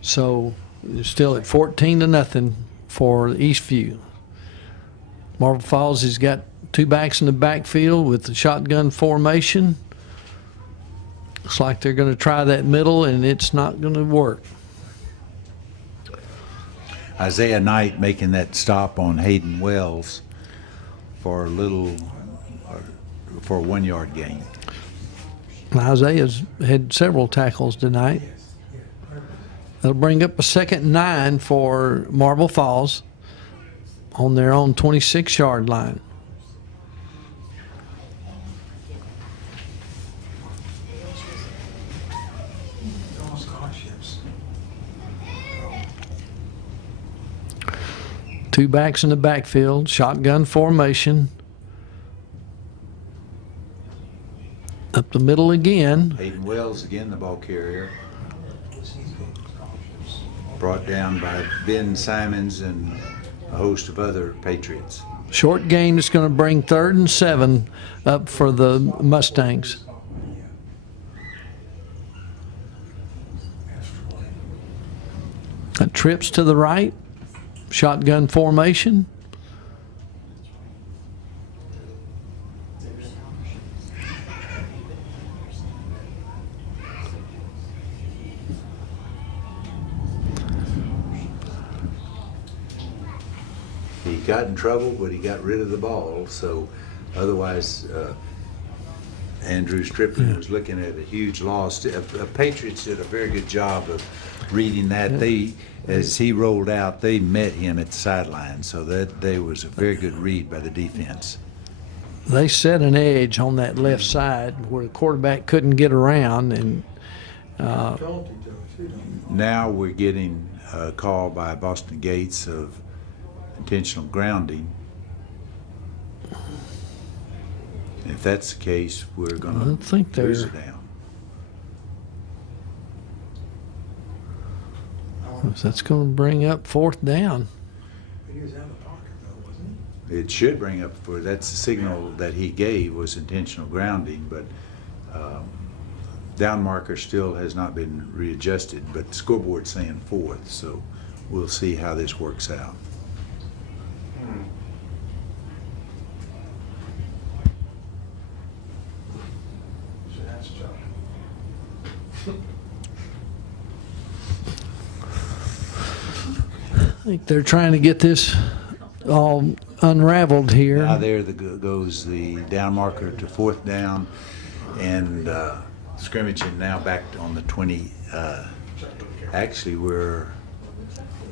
So it's still at 14-0 for Eastview. Marble Falls has got 2 backs in the backfield with the shotgun formation. Looks like they're going to try that middle, and it's not going to work. Isaiah Knight making that stop on Hayden Wells for a 1 yard gain. Isaiah's had several tackles tonight. That'll bring up a 2nd and 9 for Marble Falls on their own 26-yard line. Two backs in the backfield, shotgun formation. Up the middle again. Hayden Wells again, the ball carrier. Brought down by Ben Simons and a host of other Patriots. Short gain is going to bring 3rd and 7 up for the Mustangs. Trips to the right. Shotgun formation. He got in trouble, but he got rid of the ball. So otherwise, Andrew Stripling was looking at a huge loss. Patriots did a very good job of reading that. They, as he rolled out, they met him at the sideline. So that there was a very good read by the defense. They set an edge on that left side where the quarterback couldn't get around, and Now we're getting a call by Boston Gates of intentional grounding. If that's the case, we're going I think to lose they're- it down. that's going to bring up 4th down. He was out of the pocket though, wasn't he? It should bring up for that's the signal that he gave was intentional grounding, but down marker still has not been readjusted. But the scoreboard's saying 4th, so we'll see how this works out. So that's tough. I think they're trying to get this all unraveled here. Now there goes the down marker to 4th down, and scrimmaging now back on the 20. Actually, we're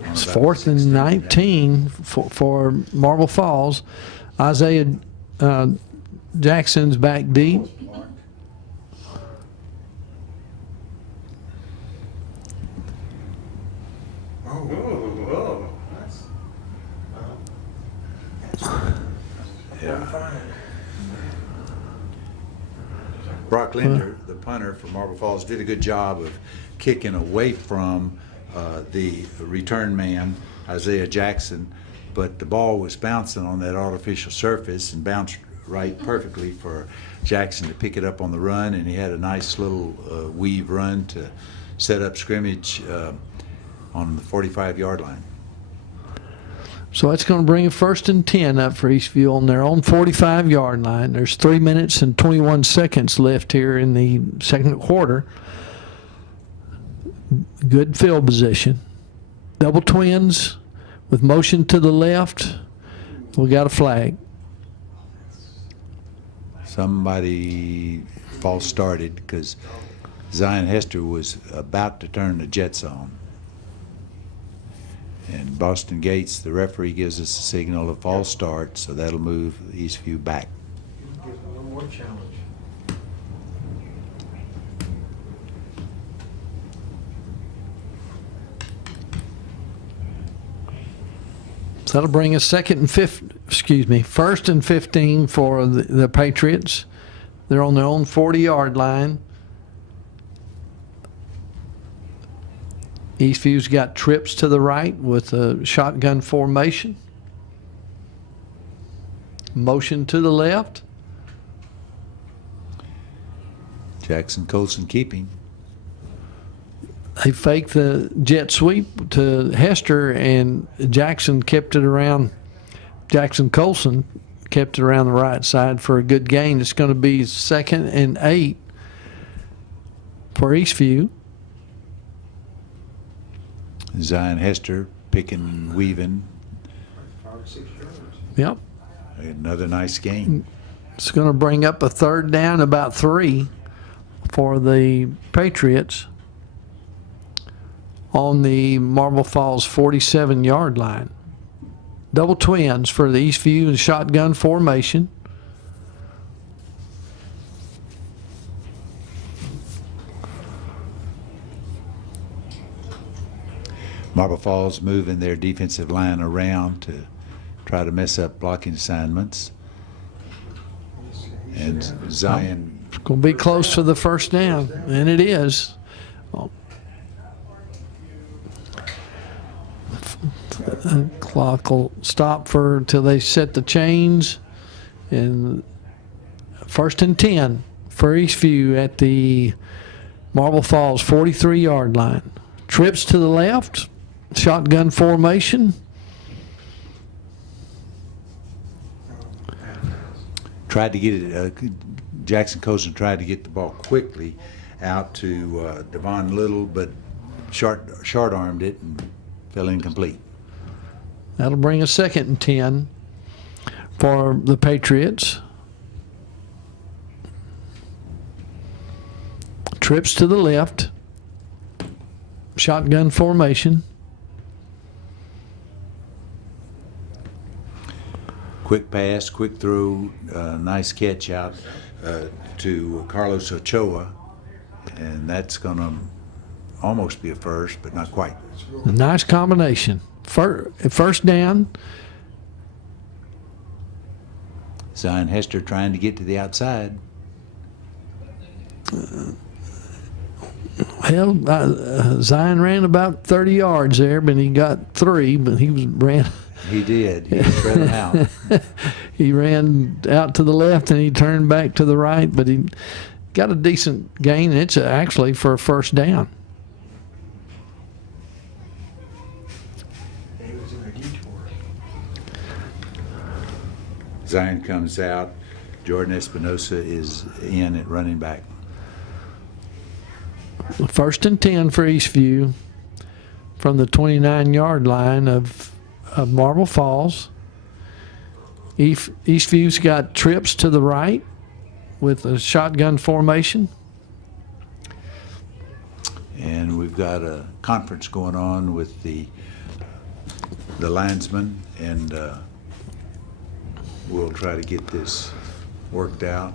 on It's about 4th and 16 now. 19 for Marble Falls. Isaiah Jackson's back deep. Whoa. Yeah. Fine. Brock Linder, the punter for Marble Falls, did a good job of kicking away from the return man, Isaiah Jackson, but the ball was bouncing on that artificial surface and bounced right perfectly for Jackson to pick it up on the run, and he had a nice little weave run to set up scrimmage on the 45-yard line. So that's going to bring a 1st and 10 up for EastView on their own 45-yard line. There's 3 minutes and 21 seconds left here in the 2nd quarter. Good field position. Double twins with motion to the left. We got a flag. Somebody false started because Zion Hester was about to turn the Jets on. And Boston Gates, the referee, gives us a signal of false start, so that'll move Eastview back. Gives him a little more challenge. So that'll bring us 1st and 15 for the Patriots. They're on their own 40-yard line. Eastview's got trips to the right with a shotgun formation. Motion to the left. Jackson Colson keeping. They faked the jet sweep to Hester, and Jackson kept it around. Jackson Colson kept it around the right side for a good gain. It's going to be 2nd and 8 for Eastview. Zion Hester picking and weaving. 5 or 6 yards. Yep. Another nice game. It's going to bring up a third down, about 3 for the Patriots on the Marble Falls 47-yard line. Double twins for the Eastview and shotgun formation. Marble Falls moving their defensive line around to try to mess up blocking assignments. And Zion, It's going to be close for the first down, and it is. Clock will stop for until they set the chains. And 1st and 10 for Eastview at the Marble Falls 43-yard line. Trips to the left, shotgun formation. tried to get it, Jackson Cozen tried to get the ball quickly out to Devon Little, but short-armed it and fell incomplete. That'll bring a 2nd and 10 for the Patriots. Trips to the left. Shotgun formation. Quick pass, quick throw, nice catch out to Carlos Ochoa, and that's going to almost be a first, but not quite. A nice combination. First down. Zion Hester trying to get to the outside. Zion ran about 30 yards there, but he got 3, but ran. He did. He spread them out. He ran out to the left and he turned back to the right, but he got a decent gain. It's actually for a first down. He was in a detour. Zion comes out. Jordan Espinosa is in at running back. 1st and 10 for Eastview from the 29-yard line of Marble Falls. Eastview's got trips to the right with a shotgun formation. And we've got a conference going on with the linesmen, and we'll try to get this worked out.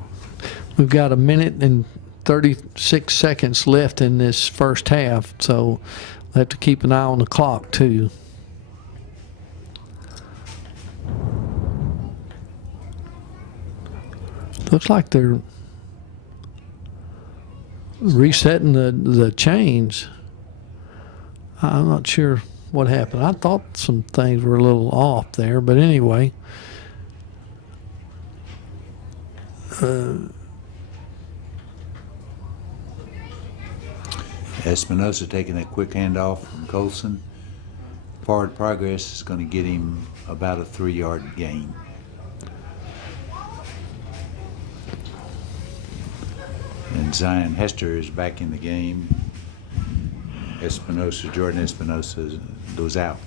We've got a minute and 36 seconds left in this first half, so we'll have to keep an eye on the clock too. Looks like they're resetting the chains. I'm not sure what happened. I thought some things were a little off there, but anyway. Espinosa taking a quick handoff from Colson. Forward progress is going to get him about a 3-yard gain. And Zion Hester is back in the game. Jordan Espinosa goes out.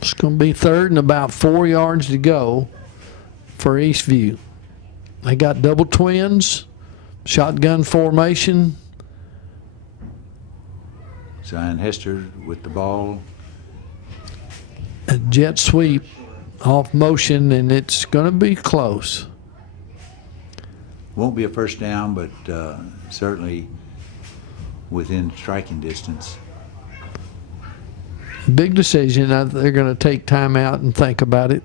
It's going to be 3rd and about 4 yards to go for Eastview. They got double twins, shotgun formation. Zion Hester with the ball. A jet sweep off motion, and it's going to be close. Won't be a first down, but certainly within striking distance. Big decision. They're going to take time out and think about it.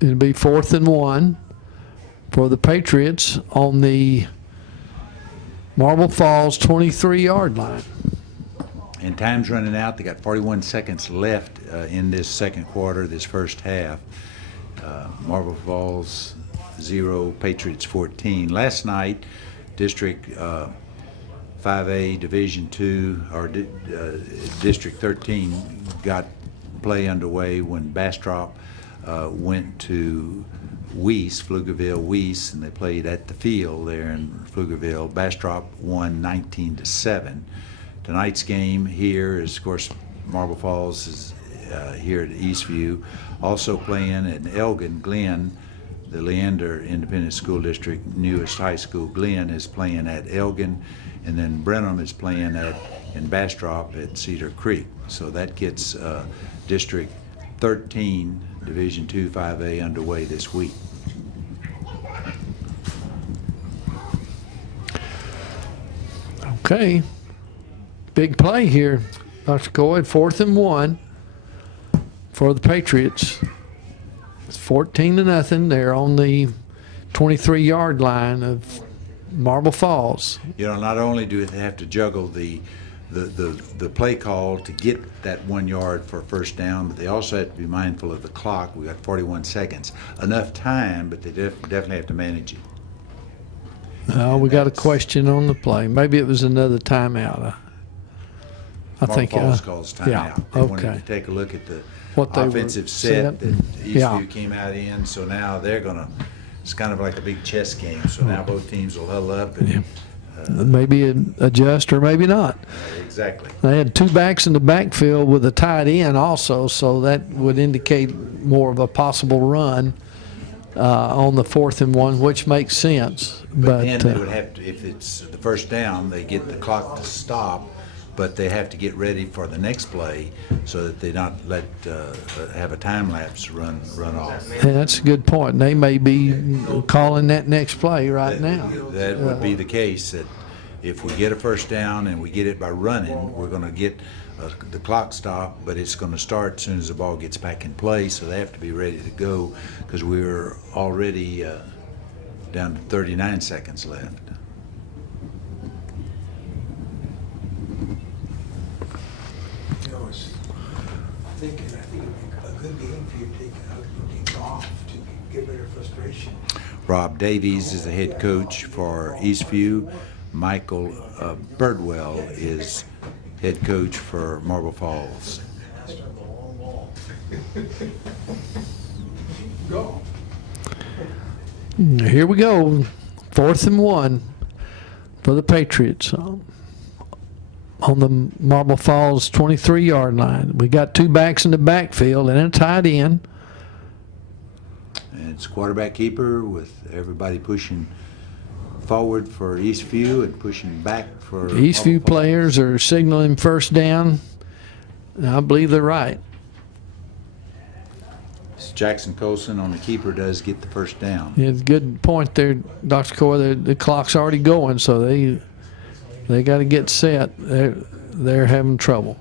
It'll be 4th and 1 for the Patriots on the Marble Falls 23-yard line. And time's running out. They got 41 seconds left in this second quarter, this first half. Marble Falls 0, Patriots 14. Last night, District 5A, Division 2, or District 13 got play underway when Bastrop went to Pflugerville-Weiss, and they played at the field there in Pflugerville. Bastrop won 19-7. Tonight's game here is, of course, Marble Falls is here at EastView. Also playing in Elgin, Glenn, the Leander Independent School District newest high school. Glenn is playing at Elgin, and then Brenham is playing in Bastrop at Cedar Creek. So that gets District 13 Division II 5A underway this week. Okay. Big play here, Dr. Coy. 4th and 1 for the Patriots. It's 14-0. They're on the 23-yard line of Marble Falls. You know, not only do they have to juggle the play call to get that 1 yard for a first down, but they also have to be mindful of the clock. We got 41 seconds, enough time, but they definitely have to manage it. We got a question on the play. Maybe it was another timeout. I think. Marble Falls calls timeout. Yeah. They wanted Okay. to take a look at the What they were offensive set set that and- Eastview yeah. came out in. So now they're gonna. It's kind of like a big chess game. So now both teams will huddle up and Maybe adjust or maybe not. exactly. They had two backs in the backfield with a tight end also, so that would indicate more of a possible run on the 4th and 1, which makes sense. But then they would have to, if it's the first down, they get the clock to stop, but they have to get ready for the next play so that they not have a time lapse run off. and that's a good point. They may be calling that next play right now. That would be the case, that if we get a first down and we get it by running, we're going to get the clock stopped, but it's going to start as soon as the ball gets back in play, so they have to be ready to go because we're already down to 39 seconds left. You know, I think it'd be a good game for you to take a couple days off to get rid of frustration. Rob Davies is the head coach for Eastview. Michael Birdwell is head coach for Marble Falls. Go. Here we go. 4th and 1 for the Patriots on the Marble Falls 23-yard line. We got two backs in the backfield and a tight end. And it's quarterback keeper with everybody pushing forward for Eastview and pushing back for Eastview Marble Falls. players are signaling first down. And I believe they're right. Jackson Colson on the keeper does get the first down. It's a good point there, Dr. Coy. The clock's already going, so they got to get set. They're having trouble.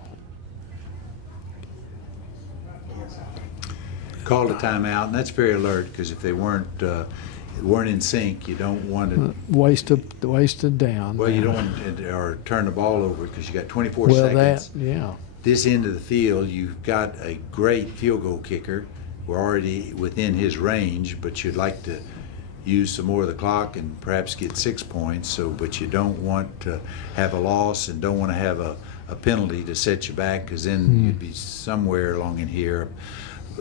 Called a timeout, and that's very alert because if they weren't in sync, you don't want to. Wasted down. Well, you don't want to or turn the ball over because you got 24 Well, seconds. yeah. This end of the field, you've got a great field goal kicker. We're already within his range, but you'd like to use some more of the clock and perhaps get 6 points. So, but you don't want to have a loss and don't want to have a penalty to set you back because then you'd be somewhere along in here.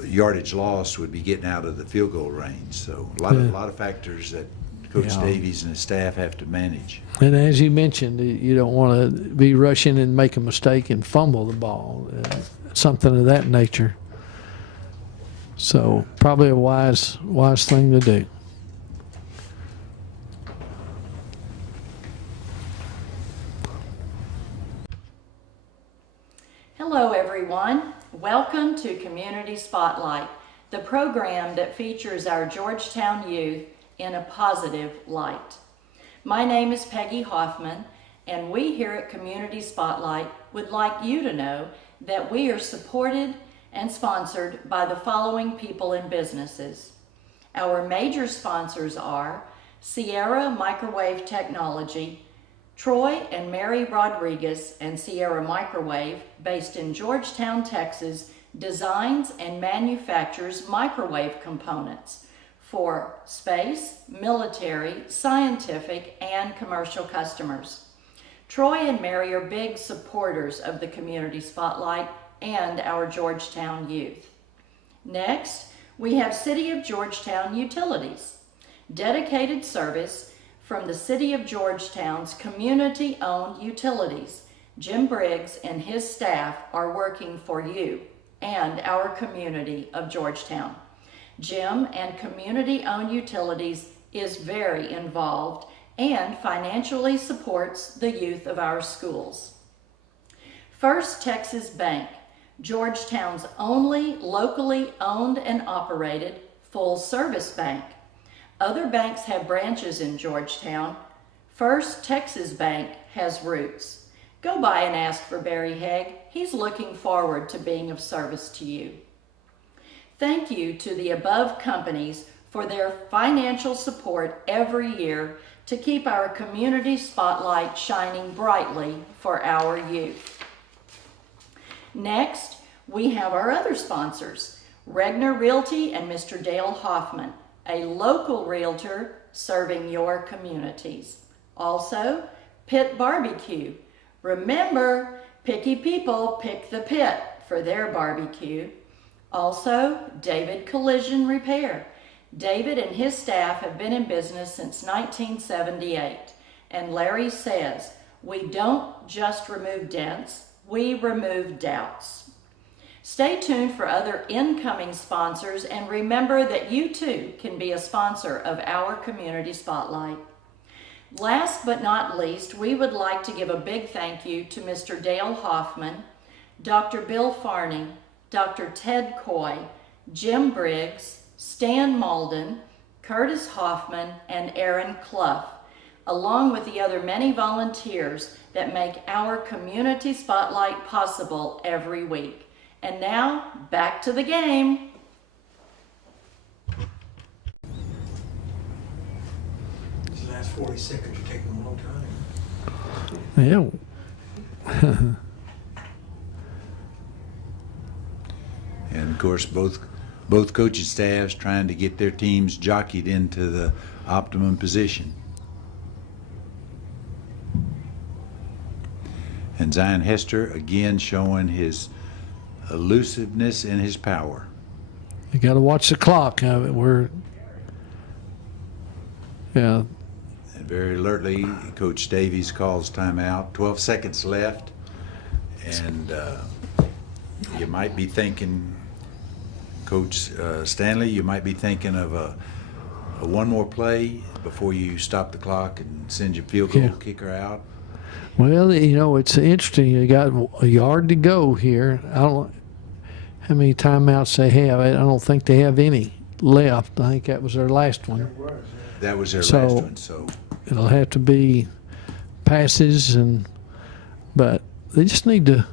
Yardage loss would be getting out of the field goal range. So a lot of factors that Coach Yeah. Davies and his staff have to manage. And as you mentioned, you don't want to be rushing and make a mistake and fumble the ball, something of that nature. So probably a wise thing to do. Hello, everyone. Welcome to Community Spotlight, the program that features our Georgetown youth in a positive light. My name is Peggy Hoffman, and we here at Community Spotlight would like you to know that we are supported and sponsored by the following people and businesses. Our major sponsors are Sierra Microwave Technology, Troy and Mary Rodriguez and Sierra Microwave, based in Georgetown, Texas, designs and manufactures microwave components for space, military, scientific, and commercial customers. Troy and Mary are big supporters of the Community Spotlight and our Georgetown youth. Next, We have City of Georgetown Utilities, dedicated service from the City of Georgetown's community-owned utilities. Jim Briggs and his staff are working for you and our community of Georgetown. Jim and community-owned utilities is very involved and financially supports the youth of our schools. First Texas Bank, Georgetown's only locally owned and operated full-service bank. Other banks have branches in Georgetown. First Texas Bank has roots. Go by and ask for Barry Haig. He's looking forward to being of service to you. Thank you to the above companies for their financial support every year to keep our community spotlight shining brightly for our youth. Next, we have our other sponsors, Regner Realty and Mr. Dale Hoffman, a local realtor serving your communities. Also, Pit Barbecue. Remember, picky people pick the pit for their barbecue. Also, David Collision Repair. David and his staff have been in business since 1978. And Larry says, we don't just remove dents, we remove doubts. Stay tuned for other incoming sponsors, and remember that you too can be a sponsor of our Community Spotlight. Last but not least, we would like to give a big thank you to Mr. Dale Hoffman, Dr. Bill Farney, Dr. Ted Coy, Jim Briggs, Stan Malden, Curtis Hoffman, and Aaron Clough, along with the other many volunteers that make our Community Spotlight possible every week. And now, back to the game. These last 40 seconds are taking a long time. Yeah. And of course, both coaching staffs trying to get their teams jockeyed into the optimum position. And Zion Hester again showing his elusiveness and his power. You got to watch the clock. Yeah. And very alertly, Coach Davies calls timeout. 12 seconds left. And you might be thinking, Coach Stanley, you might be thinking of a one more play before you stop the clock and send your field goal kicker out. Well, it's interesting. You got a yard to go here. I don't how many timeouts they have. I don't think they have any left. I think that was their last one. That was their last one. So it'll have to be passes, but they just need to,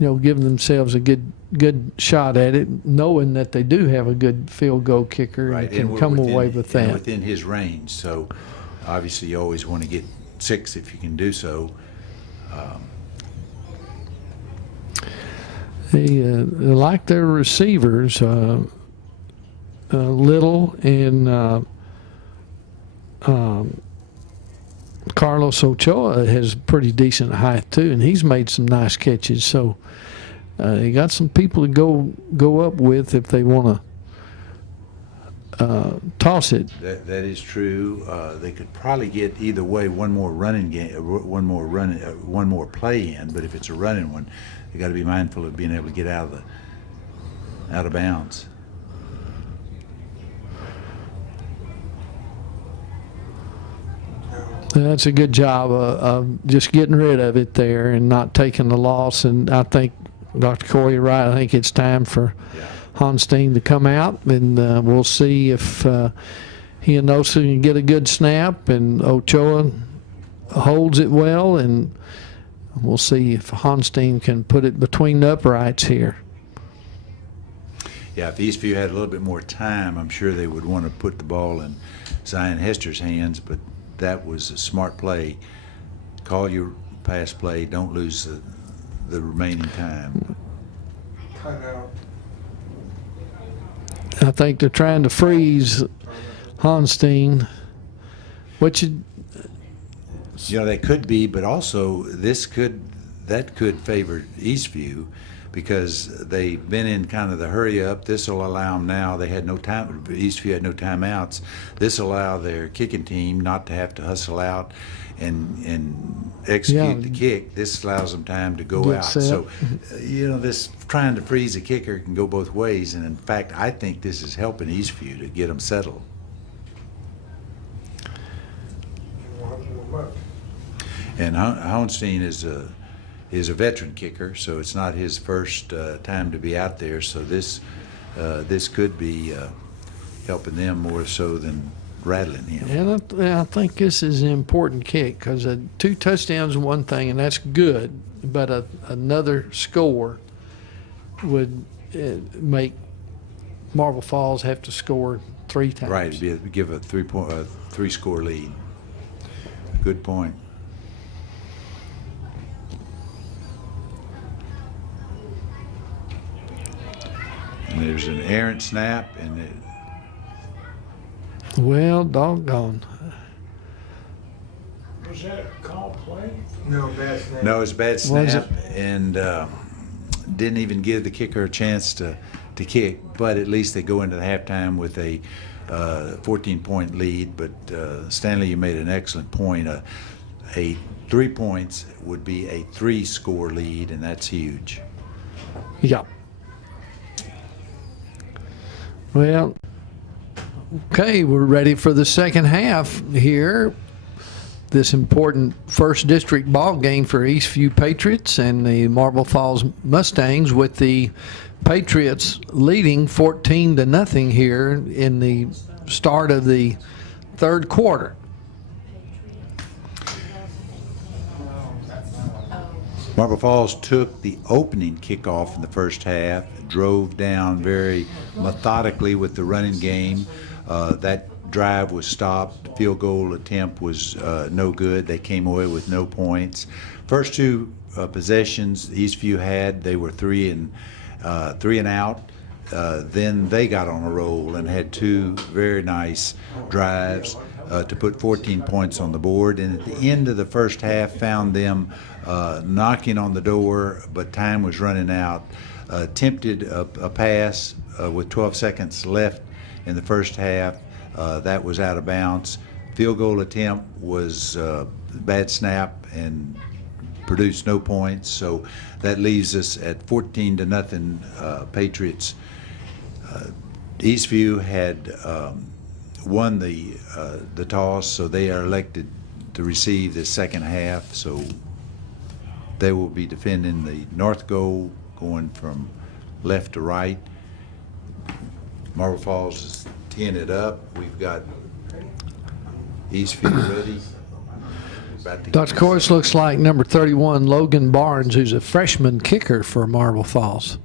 give themselves a good shot at it, knowing that they do have a good field goal kicker and can come away with that. Within his range. So obviously you always want to get 6 if you can do so. They like their receivers, Little and Carlos Ochoa has pretty decent height too, and he's made some nice catches. So you got some people to go up with if they want to toss it. That is true. They could probably get either way one more running game, one more play in. But if it's a running one, they got to be mindful of being able to get out of bounds. That's a good job of just getting rid of it there and not taking the loss. And I think Dr. Corey, right? I think it's time for Honstein to come out, and we'll see if he and Osa can get a good snap, and Ochoa holds it well, and we'll see if Honstein can put it between the uprights here. Yeah, if EastView had a little bit more time, I'm sure they would want to put the ball in Zion Hester's hands, but that was a smart play. Call your pass play. Don't lose the remaining time. Timeout. I think they're trying to freeze Honstein, which they could be, but also that could favor EastView because they've been in kind of the hurry up. This will allow them now. They had no time. EastView had no timeouts. This will allow their kicking team not to have to hustle out and execute the kick. This allows them time to go Get out. set. So, this trying to freeze a kicker can go both ways. And in fact, I think this is helping EastView to get them settled. Warm up. And Hohenstein is a veteran kicker, so it's not his first time to be out there. So this could be helping them more so than rattling him. And I think this is an important kick because 2 touchdowns is one thing, and that's good. But another score would make Marble Falls have to score 3 times. Right, give a 3-score lead. Good point. And there's an errant snap, and Well, doggone. Was that a call play? No, bad snap. no, it's a bad Was snap, and didn't even give the kicker a chance to kick. But at least they go into the halftime with a 14-point lead. But Stanley, you made an excellent point. A 3 points would be a 3-score lead, and that's huge. Yeah. Well, okay, we're ready for the second half here. This important first district ball game for EastView Patriots and the Marble Falls Mustangs, with the Patriots leading 14-0 here in the start of the third quarter. Marble Falls took the opening kickoff in the first half, drove down very methodically with the running game. That drive was stopped. The field goal attempt was no good. They came away with no points. First 2 possessions Eastview had, they were 3 and out. Then they got on a roll and had 2 very nice drives to put 14 points on the board. And at the end of the first half, found them knocking on the door, but time was running out. Attempted a pass with 12 seconds left in the first half. That was out of bounds. Field goal attempt was bad snap and produced no points. So that leaves us at 14-0 Patriots. Eastview had won the toss, so they are elected to receive the second half. So they will be defending the north goal, going from left to right. Marble Falls is teeing it up. We've got Eastview ready. Of course, looks like number 31, Logan Barnes, who's a freshman kicker for Marble Falls.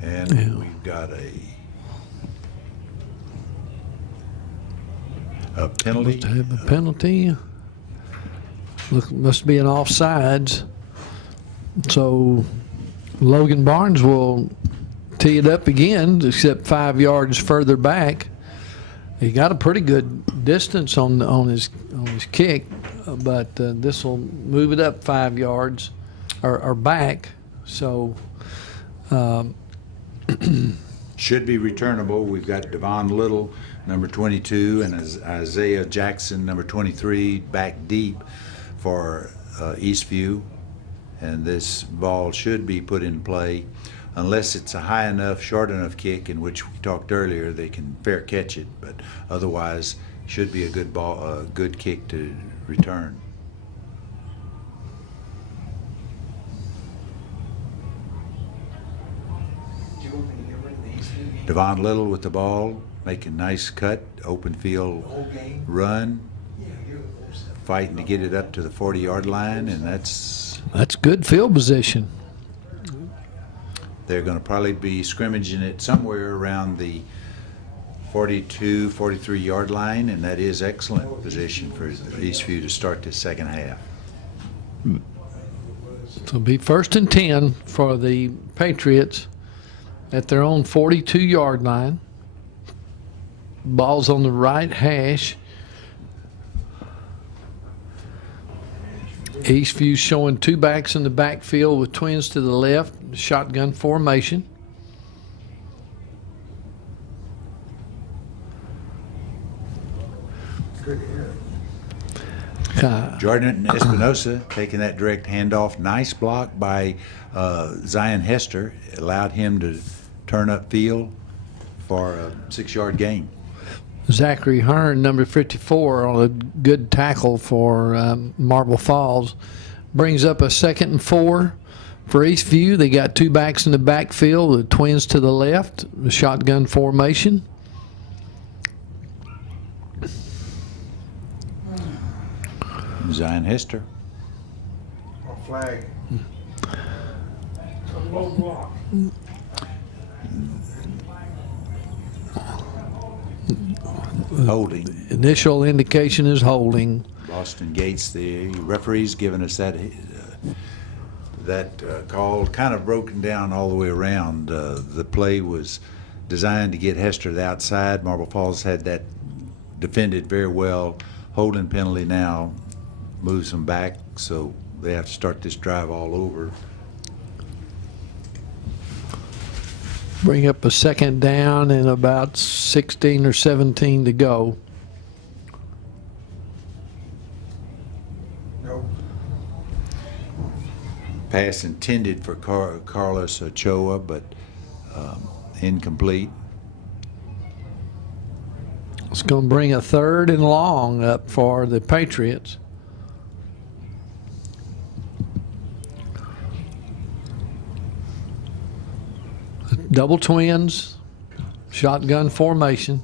And we've got a penalty. Must have a penalty. Look, must be an offsides. So Logan Barnes will tee it up again, except 5 yards further back. He got a pretty good distance on his kick, but this will move it up 5 yards or back. So Should be returnable. We've got Devon Little, number 22, and Isaiah Jackson, number 23, back deep for Eastview. And this ball should be put in play unless it's a high enough, short enough kick, in which we talked earlier, they can fair catch it, but otherwise should be a good ball, a good kick to return. Devon Little with the ball, making nice cut, open field run, fighting to get it up to the 40-yard line, and that's good field position. They're going to probably be scrimmaging it somewhere around the 42, 43-yard line, and that is excellent position for Eastview to start this second half. So it'll be 1st and 10 for the Patriots at their own 42-yard line. Ball's on the right hash. Eastview showing two backs in the backfield with twins to the left, shotgun formation. Good hit. Jordan Espinosa taking that direct handoff. Nice block by Zion Hester. It allowed him to turn up field for a 6-yard gain. Zachary Hearn, number 54, on a good tackle for Marble Falls. Brings up a 2nd and 4 for Eastview. They got two backs in the backfield, the twins to the left, the shotgun formation. Zion Hester. On flag. It's a low block. Holding. Initial indication is holding. Boston Gates, the referee's given us that call, kind of broken down all the way around. The play was designed to get Hester to the outside. Marble Falls had that defended very well. Holding penalty now moves them back, so they have to start this drive all over. Bring up a 2nd down and about 16 or 17 to go. Nope. Pass intended for Carlos Ochoa, but incomplete. It's going to bring a 3rd and long up for the Patriots. Double twins, shotgun formation.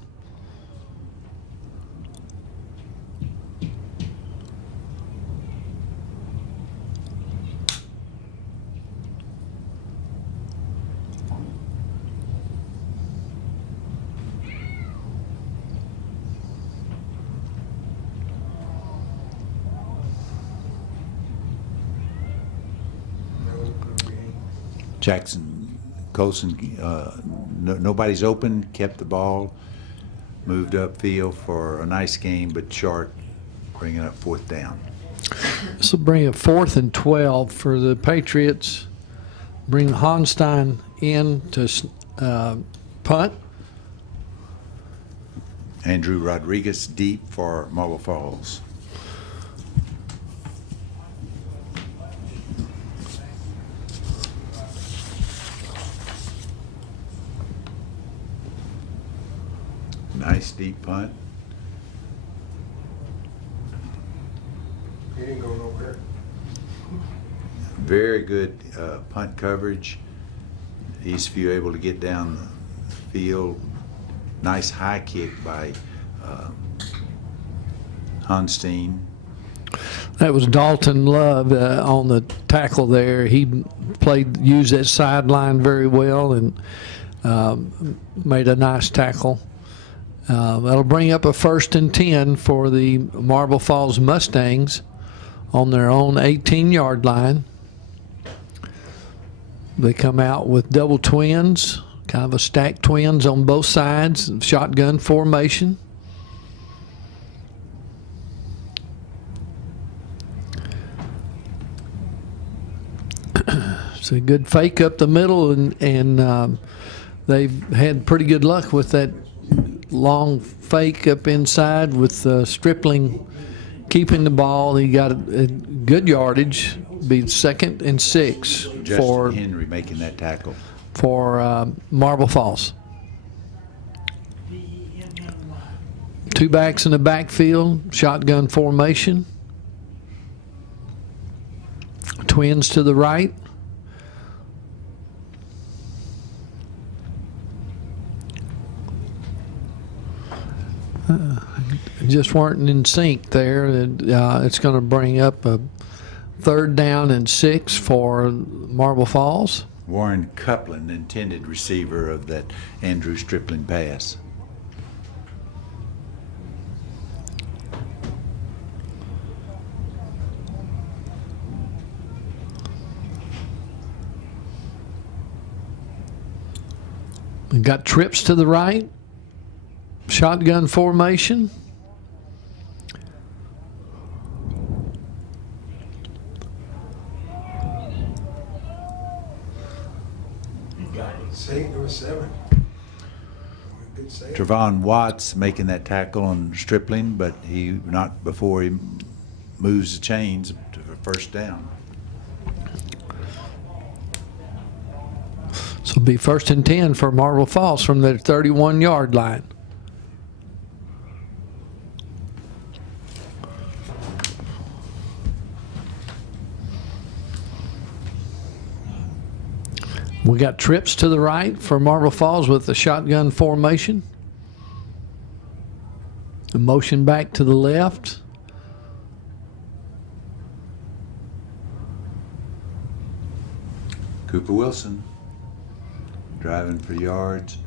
No gain. Jackson Colson, nobody's open, kept the ball, moved upfield for a nice game, but short, bringing up 4th down. This will bring a 4th and 12 for the Patriots. Bring Honstein in to punt. Andrew Rodriguez deep for Marble Falls. Nice deep punt. He didn't go nowhere. Very good punt coverage. Eastview able to get down the field. Nice high kick by Hunstein. That was Dalton Love on the tackle there. He used that sideline very well and made a nice tackle. That'll bring up a 1st and 10 for the Marble Falls Mustangs on their own 18-yard line. They come out with double twins, kind of a stacked twins on both sides, shotgun formation. It's a good fake up the middle, and they've had pretty good luck with that long fake up inside with Stripling keeping the ball. He got a good yardage, be 2nd and 6 Justin for Henry making that tackle. Marble Falls. Two backs in the backfield, shotgun formation. Twins to the right. Just weren't in sync there. It's going to bring up a 3rd down and 6 for Marble Falls. Warren Coupland, intended receiver of that Andrew Stripling pass. We got trips to the right, shotgun formation. Good save. Trevon Watts making that tackle on Stripling, but he not before he moves the chains to the first down. So it'll be 1st and 10 for Marble Falls from their 31-yard line. We got trips to the right for Marble Falls with the shotgun formation. A motion back to the left. Cooper Wilson driving for yards.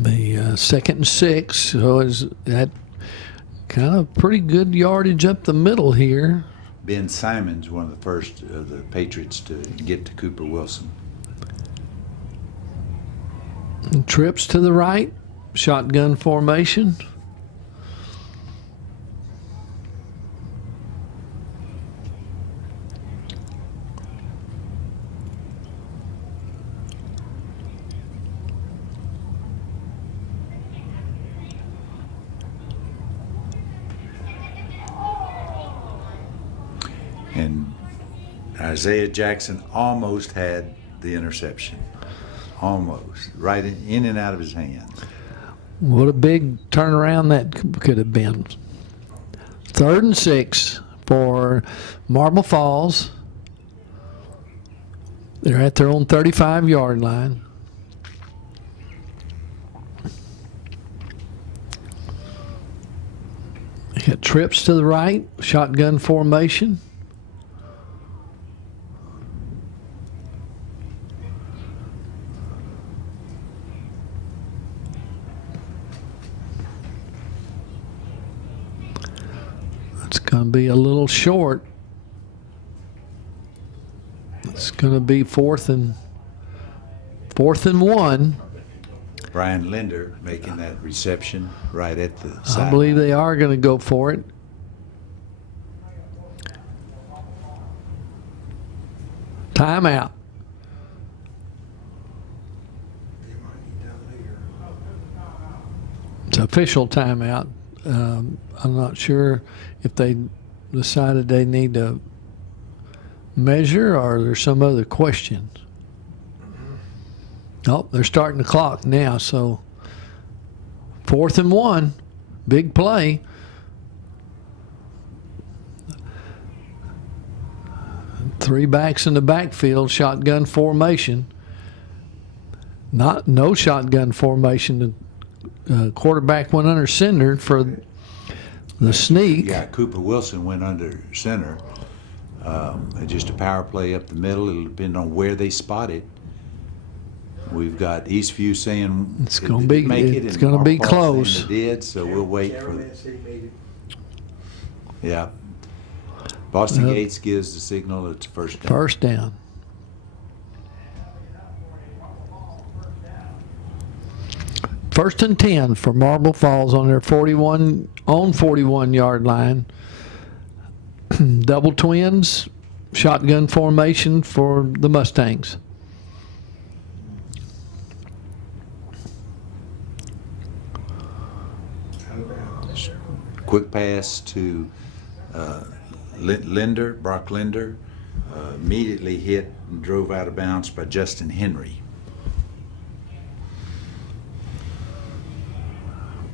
The 2nd and 6, so is that kind of pretty good yardage up the middle here. Ben Simons, one of the first of the Patriots to get to Cooper Wilson. Trips to the right, shotgun formation. And Isaiah Jackson almost had the interception. Almost. Right in and out of his hands. What a big turnaround that could have been. 3rd and 6 for Marble Falls. They're at their own 35-yard line. They got trips to the right, shotgun formation. It's going to be a little short. It's going to be 4th and 1. Brian Linder making that reception right at the I side. believe they are going to go for it. Timeout. They might need that later. It's official timeout. I'm not sure if they decided they need to measure or there's some other question. Oh, they're starting the clock now, so 4th and 1, big play. Three backs in the backfield, shotgun formation. No shotgun formation. The quarterback went under center for the sneak. Yeah, Cooper Wilson went under center. Just a power play up the middle. It'll depend on where they spot it. We've got EastView saying It's gonna it be- didn't make it, it's and gonna be Marble Falls close. saying it did, so we'll wait for Cameraman said he made it. yeah. Boston Yep. Gates gives the signal. It's first down. First down. First and 10 for Marble Falls on their 41-yard line. Double twins, shotgun formation for the Mustangs. Out of bounds. Quick pass to Linder, Brock Linder, immediately hit and drove out of bounds by Justin Henry.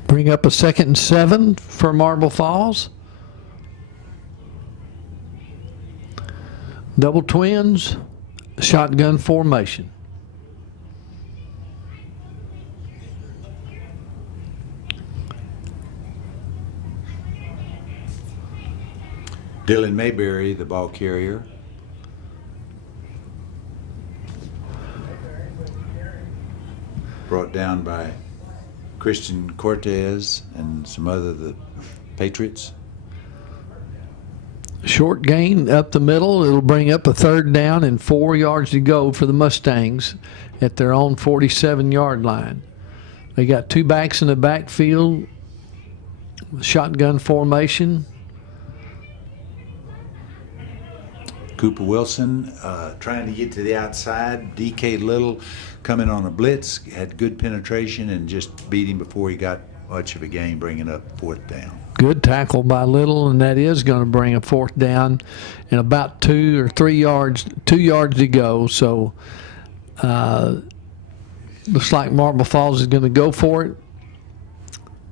Bring up a 2nd and 7 for Marble Falls. Double twins, shotgun formation. Dylan Mayberry, the ball carrier. Brought down by Christian Cortez and some other the Patriots. Short gain up the middle. It'll bring up a 3rd down and 4 yards to go for the Mustangs at their own 47-yard line. They got two backs in the backfield, shotgun formation. Cooper Wilson trying to get to the outside. D.K. Little coming on a blitz, had good penetration and just beat him before he got much of a gain, bringing up 4th down. Good tackle by Little, and that is going to bring a 4th down and about 2 or 3 yards, 2 yards to go. So looks like Marble Falls is going to go for it.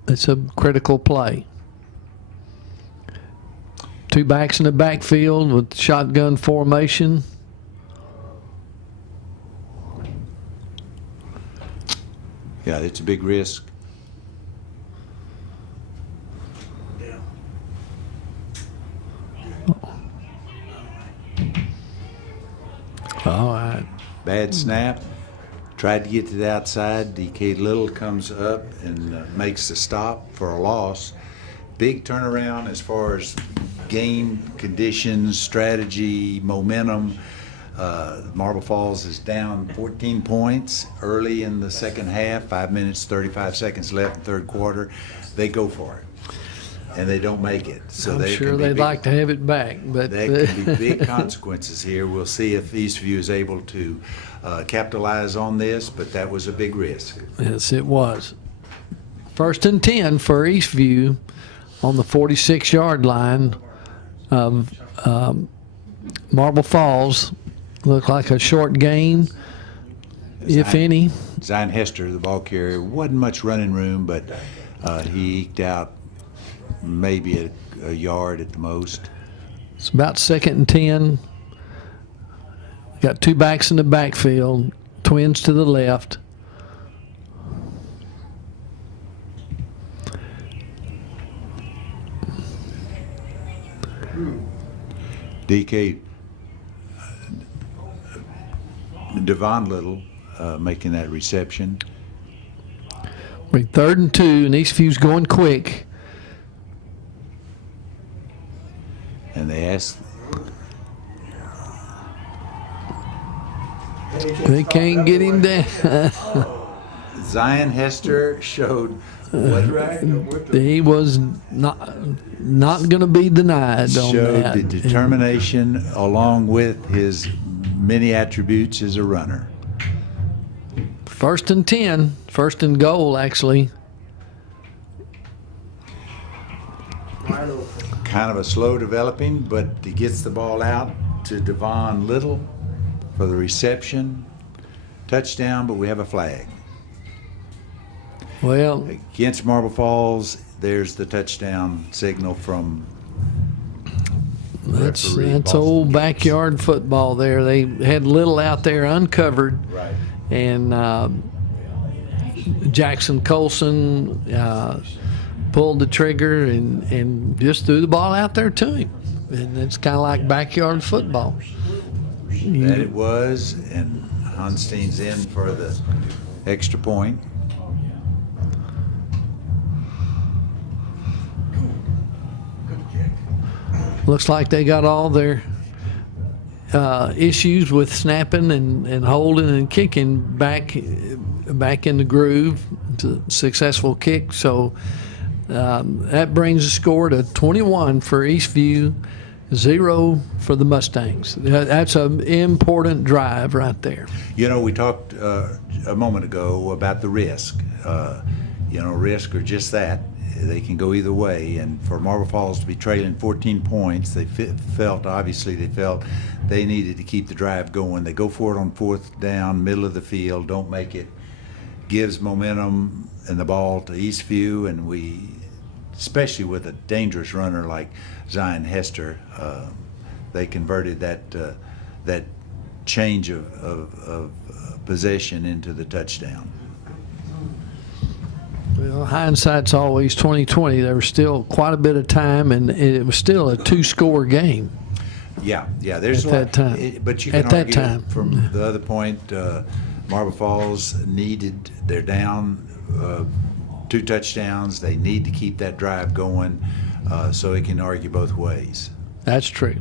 It's a critical play. 2 backs in the backfield with shotgun formation. Yeah, it's a big risk. Yeah. All right. Bad snap. Tried to get to the outside. D.K. Little comes up and makes the stop for a loss. Big turnaround as far as game conditions, strategy, momentum. Marble Falls is down 14 points early in the second half, 5 minutes, 35 seconds left in third quarter. They go for it, and they don't make it. So I'm they sure can be they'd big- like to have it back, but There can be big consequences here. We'll see if EastView is able to capitalize on this, but that was a big risk. yes, it was. 1st and 10 for Eastview on the 46-yard line of Marble Falls. Looked like a short gain, if any. Zion Hester, the ball carrier, wasn't much running room, but he eked out maybe a yard at the most. It's about 2nd and 10. Got 2 backs in the backfield, twins to the left. DK Devon Little making that reception. We're 3rd and 2, and Eastview's going quick. And they asked, They can't get him down. Zion Hester showed what He was not going to be denied on showed that. the determination along with his many attributes as a runner. 1st and 10, 1st and goal, actually. Kind of a slow developing, but he gets the ball out to Devon Little for the reception. Touchdown, but we have a flag. Well, Against Marble Falls, there's the touchdown signal from that's referee Boston old Gates. backyard football there. They had Little out there uncovered, Right. and Jackson Colson pulled the trigger and just threw the ball out there to him. And it's kind of like backyard football. That it was, and Hunstein's in for the extra point. Looks like they got all their issues with snapping and holding and kicking back in the groove to successful kick. So that brings the score to 21 for Eastview, 0 for the Mustangs. That's an important drive right there. You know, we talked a moment ago about the risk. Risk are just that. They can go either way. And for Marble Falls to be trailing 14 points, they felt they needed to keep the drive going. They go for it on 4th down, middle of the field, don't make it. Gives momentum and the ball to Eastview, and we, especially with a dangerous runner like Zion Hester, they converted that change of possession into the touchdown. Well, hindsight's always 20/20. There was still quite a bit of time, and it was still a 2-score game. Yeah. There's At a lot, that time. but you can At that argue time. from the other point, Marble Falls they're down 2 touchdowns. They need to keep that drive going, so it can argue both ways. That's true.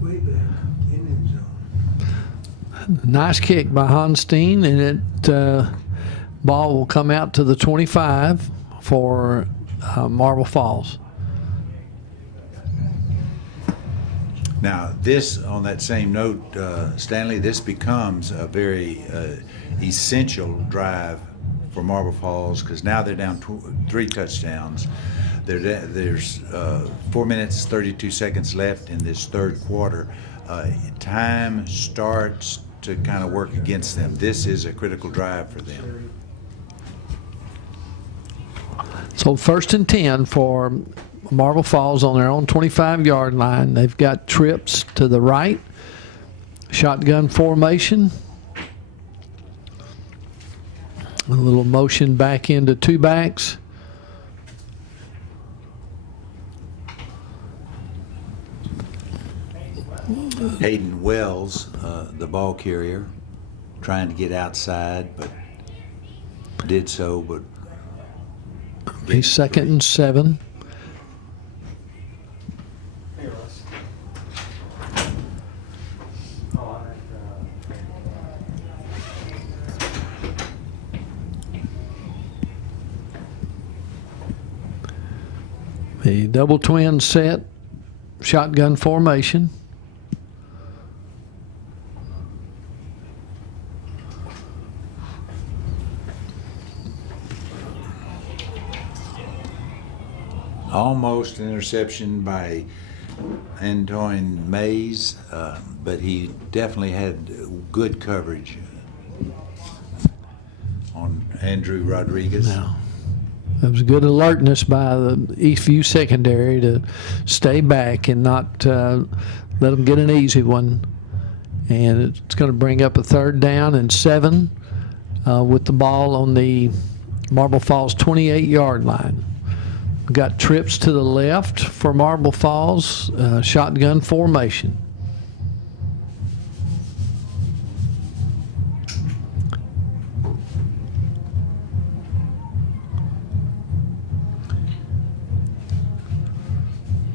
Way back in the zone. Nice kick by Hunstein, and it ball will come out to the 25 for Marble Falls. Now, this, on that same note, Stanley, this becomes a very essential drive for Marble Falls because now they're down 3 touchdowns. There's 4 minutes, 32 seconds left in this third quarter. Time starts to kind of work against them. This is a critical drive for them. So 1st and 10 for Marble Falls on their own 25-yard line. They've got trips to the right, shotgun formation, a little motion back into 2 backs. Hayden Wells, the ball carrier, trying to get outside, but did so, but He's 2nd and 7. Hey, Russ. Oh, The double twin set, shotgun formation. almost an interception by Antoine Mays, but he definitely had good coverage on Andrew Rodriguez. Now, there was good alertness by the EastView secondary to stay back and not let them get an easy one. And it's going to bring up a 3rd down and 7 with the ball on the Marble Falls 28-yard line. We've got trips to the left for Marble Falls, shotgun formation.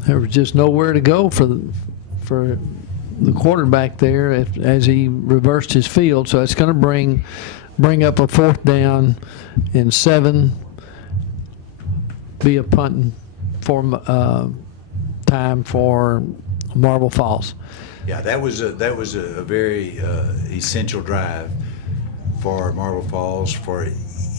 There was just nowhere to go for the quarterback there as he reversed his field. So it's going to bring up a 4th down and 7. Be a punting time for Marble Falls. Yeah, that was a very essential drive for Marble Falls. For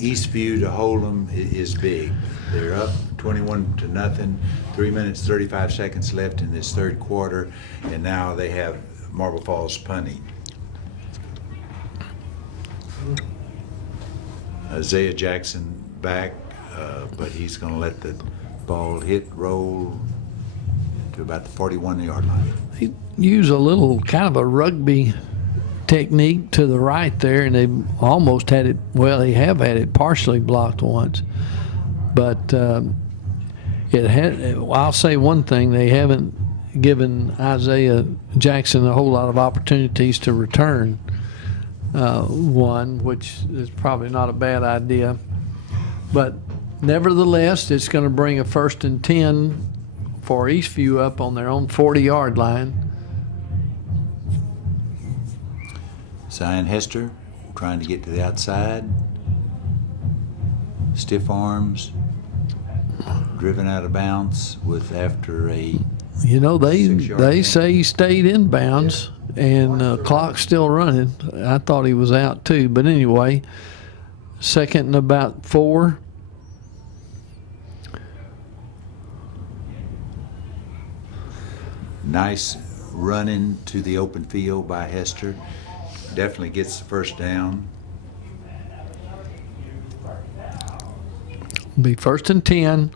EastView to hold them is big. They're up 21-0. 3 minutes 35 seconds left in this third quarter, and now they have Marble Falls punting. Isaiah Jackson back, but he's going to let the ball roll to about the 41-yard line. He used a little kind of a rugby technique to the right there, and they almost had it, well, they have had it partially blocked once. But I'll say one thing, they haven't given Isaiah Jackson a whole lot of opportunities to return one, which is probably not a bad idea. But nevertheless, it's going to bring a 1st and 10 for EastView up on their own 40-yard line. Zion Hester trying to get to the outside. Stiff arms, driven out of bounds after a. You know, they 6-yard they gain. say he stayed in bounds, and clock's still running. I thought he was out too, but anyway, 2nd and about 4. Nice running to the open field by Hester. Definitely gets the 1st down. Be 1st and 10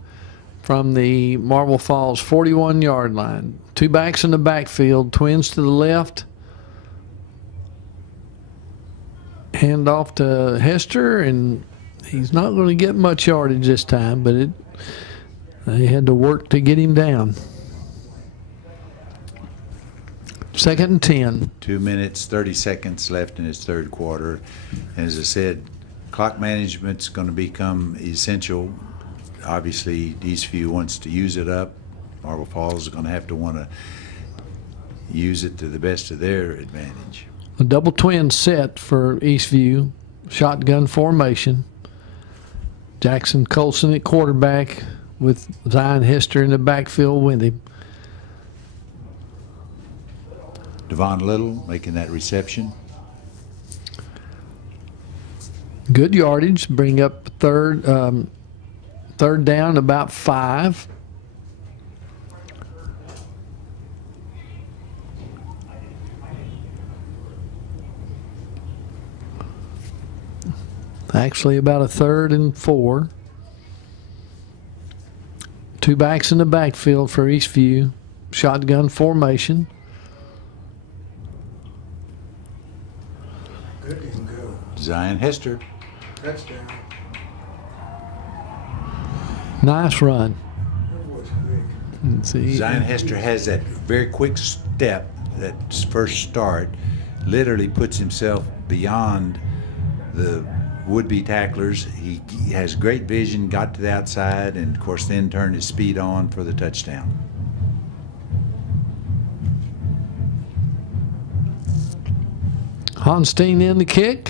from the Marble Falls 41-yard line. 2 backs in the backfield, twins to the left. Hand off to Hester, and he's not going to get much yardage this time, but they had to work to get him down. 2nd and 10. 2 minutes, 30 seconds left in his third quarter. And as I said, clock management's going to become essential. Obviously, EastView wants to use it up. Marble Falls is going to have to want to use it to the best of their advantage. A double twin set for EastView, shotgun formation. Jackson Colson at quarterback, with Zion Hester in the backfield with him. Devon Little making that reception. Good yardage, bring up third down, about 5. Actually, about a 3rd and 4. 2 backs in the backfield for EastView. Shotgun formation. Good and go. Zion Hester. Touchdown. Nice run. That was quick. Let's see. Zion Hester has that very quick step, that first start, literally puts himself beyond the would-be tacklers. He has great vision, got to the outside, and of course then turned his speed on for the touchdown. Honstein in the kick.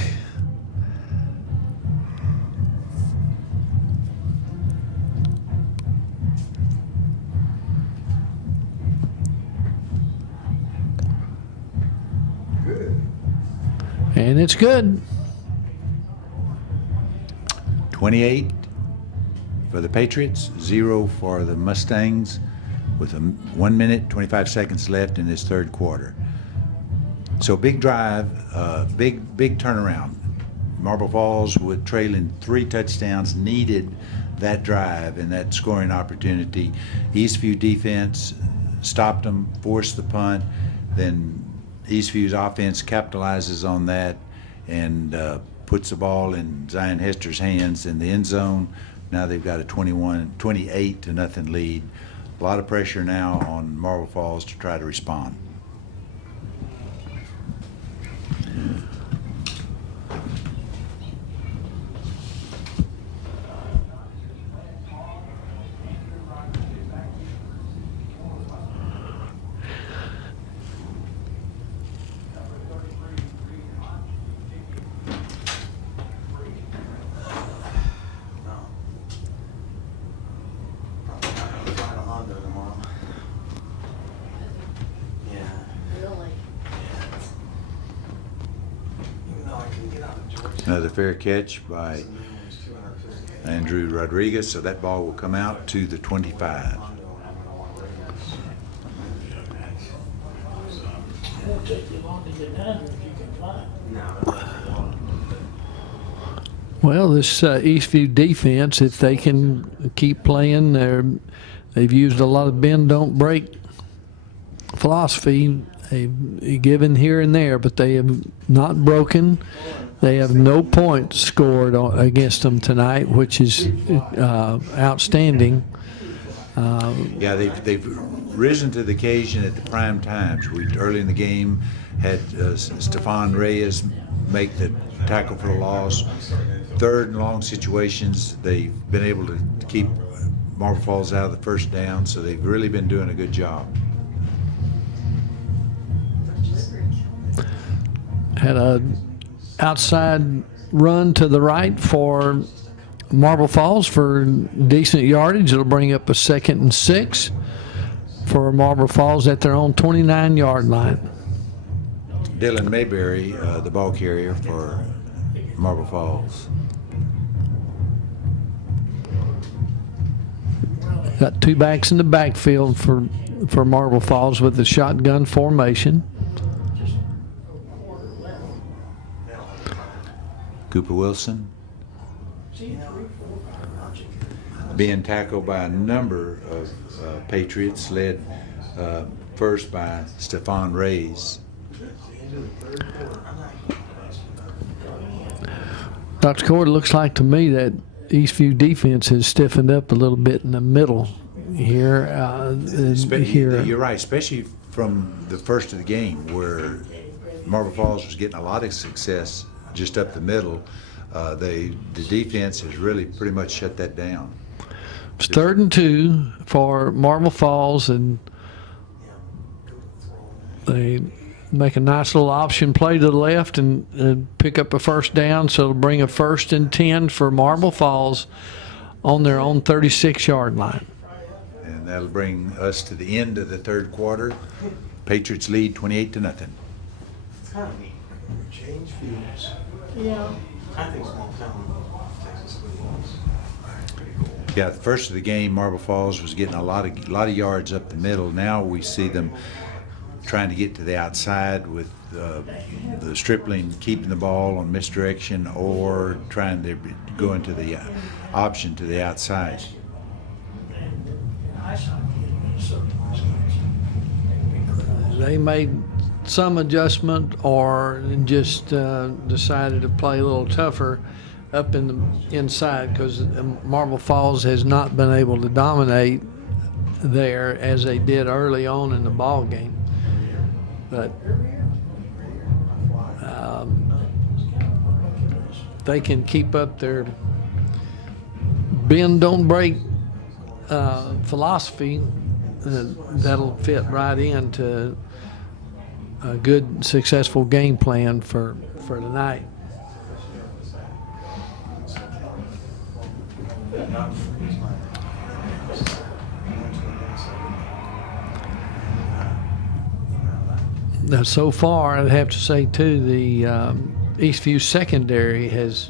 Good. And it's good. 28 for the Patriots, 0 for the Mustangs, with 1 minute, 25 seconds left in this third quarter. So big drive, big turnaround. Marble Falls, with trailing 3 touchdowns, needed that drive and that scoring opportunity. Eastview defense stopped them, forced the punt. Then Eastview's offense capitalizes on that and puts the ball in Zion Hester's hands in the end zone. Now they've got a 28-0 lead. A lot of pressure now on Marble Falls to try to respond. Another fair catch by Andrew Rodriguez, so that ball will come out to the 25. It won't take you long to get down there if you can find it. Well, this Eastview defense, if they can keep playing, they've used a lot of bend, don't break philosophy. They've given here and there, but they have not broken. They have no points scored against them tonight, which is outstanding. Yeah, they've risen to the occasion at the prime times. We early in the game had Stefan Reyes make the tackle for the loss. Third and long situations, they've been able to keep Marble Falls out of the first down, so they've really been doing a good job. Had a outside run to the right for Marble Falls for decent yardage. It'll bring up a 2nd and 6 for Marble Falls at their own 29-yard line. Dylan Mayberry, the ball carrier for Marble Falls. Got 2 backs in the backfield for Marble Falls with the shotgun formation. Cooper Wilson being tackled by a number of Patriots, led first by Stefan Reyes. Dr. Cord, it looks like to me that Eastview defense has stiffened up a little bit in the middle here. You're right, especially from the first of the game where Marble Falls was getting a lot of success just up the middle. The defense has really pretty much shut that down. It's 3rd and 2 for Marble Falls, and they make a nice little option play to the left and pick up a first down, so it'll bring a 1st and 10 for Marble Falls on their own 36-yard line. And that'll bring us to the end of the third quarter. Patriots lead 28-0. It's kind of neat. Change fields. Yeah. I think small town Texas football's pretty cool. Yeah, the first of the game, Marble Falls was getting a lot of yards up the middle. Now we see them trying to get to the outside with the stripling keeping the ball on misdirection or trying to go into the option to the outside. They made some adjustment or just decided to play a little tougher up in the inside because Marble Falls has not been able to dominate there as they did early on in the ball game. But they can keep up their bend don't break philosophy. That'll fit right into a good, successful game plan for tonight. Now, so far, I'd have to say too, the EastView secondary has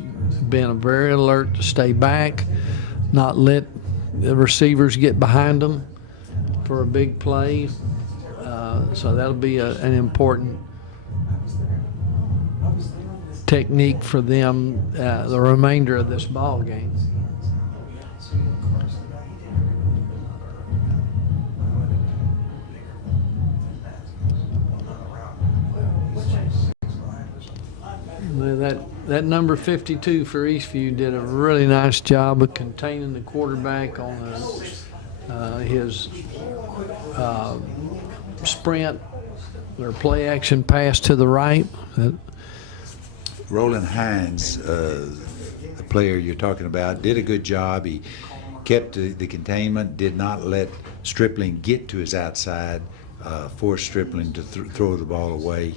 been very alert to stay back, not let the receivers get behind them for a big play. So that'll be an important technique for them the remainder of this ball game. That number 52 for Eastview did a really nice job of containing the quarterback on his sprint or play action pass to the right. Roland Hines, the player you're talking about, did a good job. He kept the containment, did not let Stripling get to his outside, forced Stripling to throw the ball away.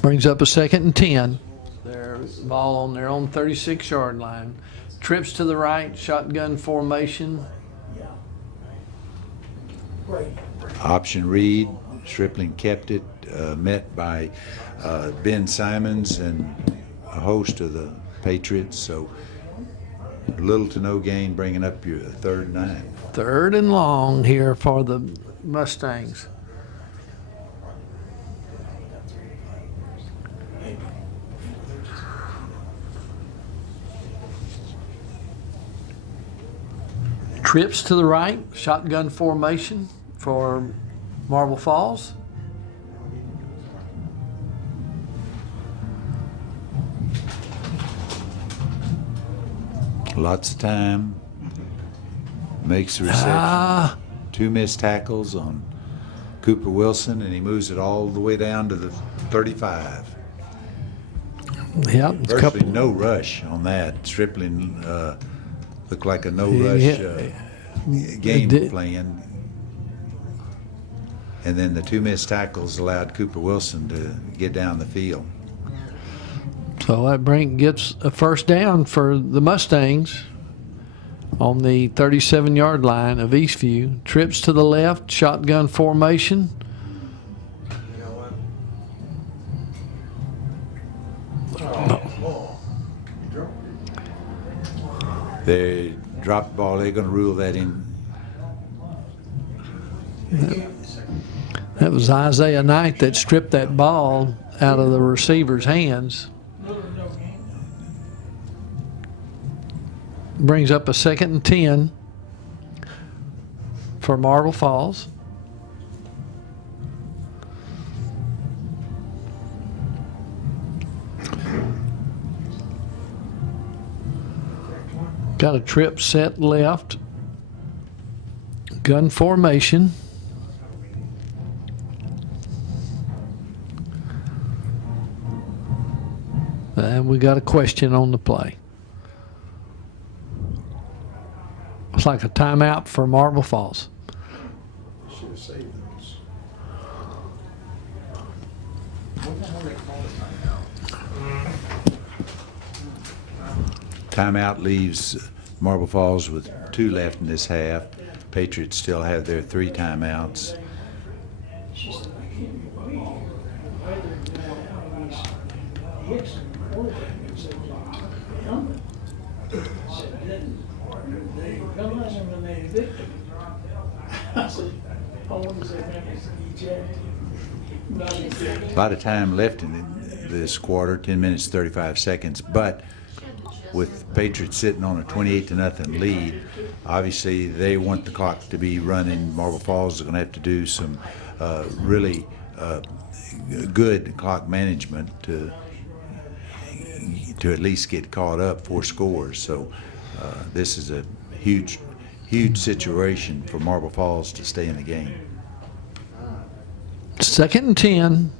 Brings up a 2nd and 10. Their ball on their own 36-yard line. Trips to the right, shotgun formation. Option read, Stripling kept it, met by Ben Simons and a host of the Patriots. So little to no gain, bringing up your 3rd and 9. 3rd and long here for the Mustangs. Trips to the right, shotgun formation for Marble Falls. Lots of time. Makes the reception. 2 missed tackles on Cooper Wilson, and he moves it all the way down to the 35. Yep. Virtually no rush on that. Stripling looked like a no-rush game playing. And then the 2 missed tackles allowed Cooper Wilson to get down the field. So that gets a 1st down for the Mustangs on the 37-yard line of Eastview. Trips to the left, shotgun formation. You know what? They dropped the ball. They're going to rule that in. That was Isaiah Knight that stripped that ball out of the receiver's hands. Brings up a 2nd and 10 for Marble Falls. Got a trip set left. Gun formation. And we got a question on the play. It's like a timeout for Marble Falls. Should have saved those. Timeout leaves Marble Falls with 2 left in this half. Patriots still have their 3 timeouts. She said, I can't believe why they're doing all these hits and quarterback and said, helmet. I said, then they realize them when they evict them. I said, how long does that make us eject? Not eject. A lot of time left in this quarter, 10 minutes, 35 seconds, but with Patriots sitting on a 28-0 lead, obviously they want the clock to be running. Marble Falls is going to have to do some really good clock management to at least get caught up 4 scores. So this is a huge situation for Marble Falls to stay in the game. 2nd and 10.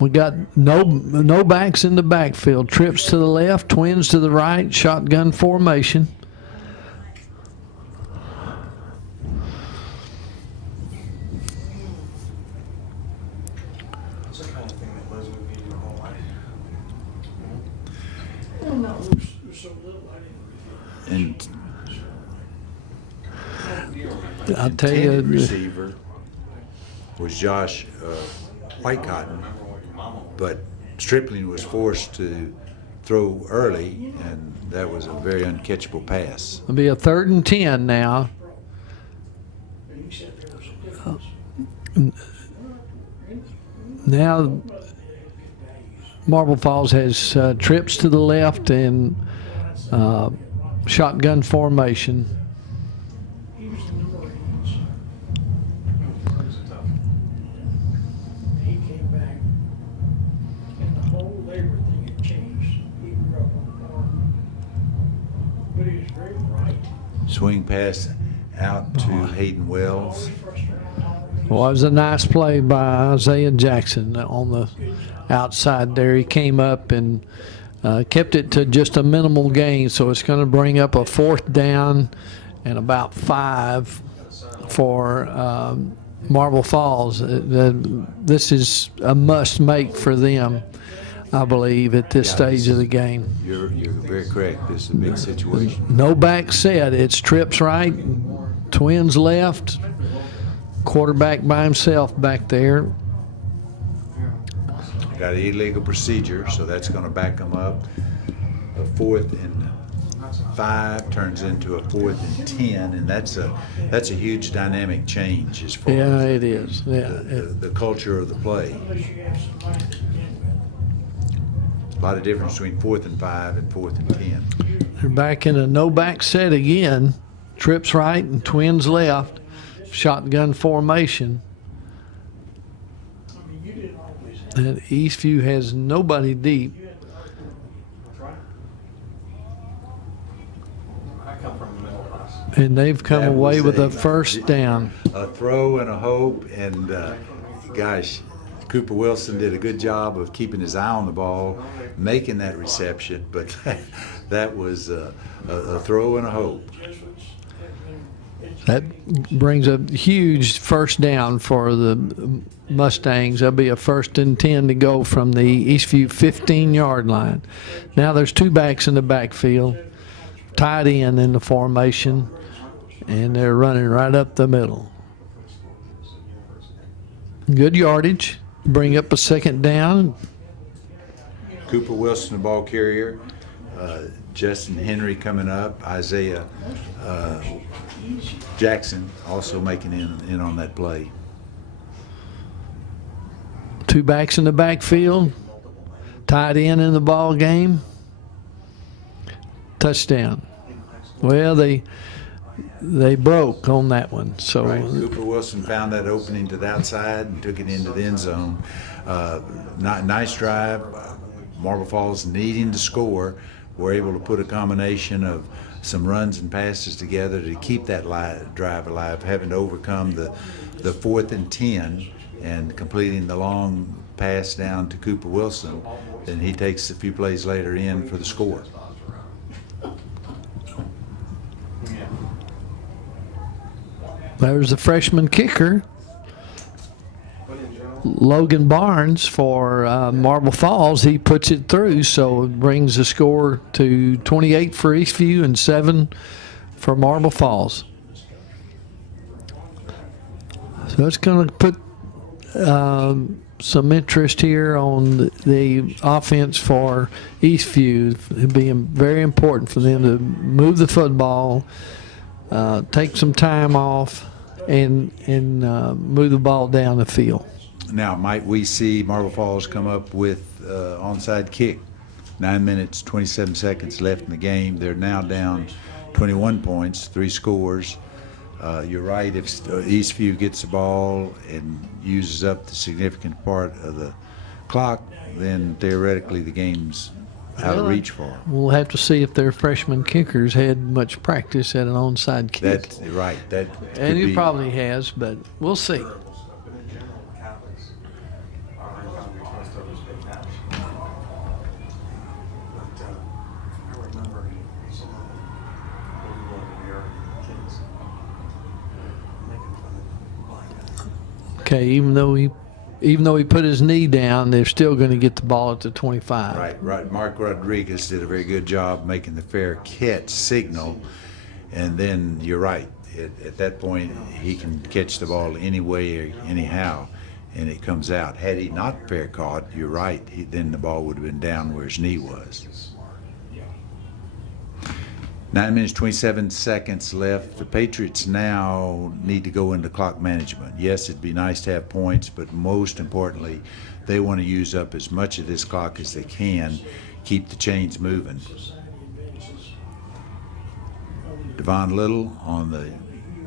We got no backs in the backfield. Trips to the left, twins to the right, shotgun formation. It's the kind of thing that Liz would be your whole life. Well, no, we're so little, I didn't. And I'll tell intended you, receiver was Josh Whitecotton, but Stripling was forced to throw early, and that was a very uncatchable pass. it'll be a 3rd and 10 now. And you said there was a difference. Now, Marble Falls has trips to the left and shotgun formation. He was in the Marines. He came back, and the whole labor thing had changed. He grew up on the farm, but he was very bright. Swing pass out to Hayden Wells. Well, it was a nice play by Isaiah Jackson on the outside there. He came up and kept it to just a minimal gain, so it's going to bring up a 4th down and about 5 for Marble Falls. This is a must-make for them, I believe, at this stage of the game. You're very correct. This is a big situation. No back set. It's trips right, twins left, quarterback by himself back there. Got an illegal procedure, so that's going to back them up. A 4th and 5 turns into a 4th and 10, and that's a huge dynamic change as far Yeah, as it is. Yeah. the culture of the play. A lot of difference between 4th and 5 and 4th and 10. They're back in a no back set again. Trips right and twins left. Shotgun formation. And Eastview has nobody deep. I come from the middle class. And they've come That away was with a 1st down. A throw and a hope, and gosh, Cooper Wilson did a good job of keeping his eye on the ball, making that reception, but that was a throw and a hope. That brings a huge 1st down for the Mustangs. That'll be a 1st and 10 to go from the Eastview 15-yard line. Now there's 2 backs in the backfield, tied in the formation, and they're running right up the middle. Good yardage. Bring up a 2nd down. Cooper Wilson, the ball carrier. Justin Henry coming up. Isaiah Jackson also making in on that play. 2 backs in the backfield. Tied in the ball game. Touchdown. Well, they broke on that one. So Right. Cooper Wilson found that opening to the outside and took it into the end zone. Nice drive. Marble Falls needing to score. We're able to put a combination of some runs and passes together to keep that drive alive, having to overcome the 4th and 10 and completing the long pass down to Cooper Wilson. Then he takes a few plays later in for the score. there's the freshman kicker. But in general, Logan Barnes for Marble Falls, he puts it through, so it brings the score to 28 for Eastview and 7 for Marble Falls. So it's going to put some interest here on the offense for Eastview. It'd be very important for them to move the football, take some time off, and move the ball down the field. Now, might we see Marble Falls come up with onside kick? 9 minutes, 27 seconds left in the game. They're now down 21 points, 3 scores. You're right, if Eastview gets the ball and uses up the significant part of the clock, then theoretically the game's out of reach for them. We'll have to see if their freshman kickers had much practice at an onside kick. That's right. That And he could be, probably has, but we'll see. But in general, Catholics are incoming most of us big match. But I remember some of them when we were here, kids making fun of blind guys. Okay, even though he put his knee down, they're still going to get the ball at the 25. right. Mark Rodriguez did a very good job making the fair catch signal, and then you're right. At that point, he can catch the ball any way or anyhow, and it comes out. Had he not fair caught, you're right. Then the ball would have been down where his knee was. 9 minutes, 27 seconds left. The Patriots now need to go into clock management. Yes, it'd be nice to have points, but most importantly, they want to use up as much of this clock as they can, keep the chains moving. Devon Little on the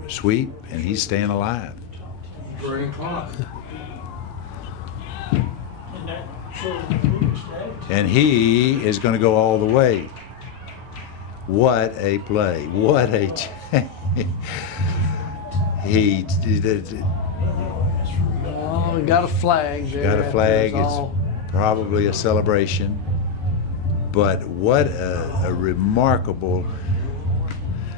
sweep, and he's staying alive. Burning clock. And that shows the biggest attitude. And he is going to go all the way. What a play. What a he Oh, he got a flag there. got a flag. After it was It's all- probably a celebration. But what a remarkable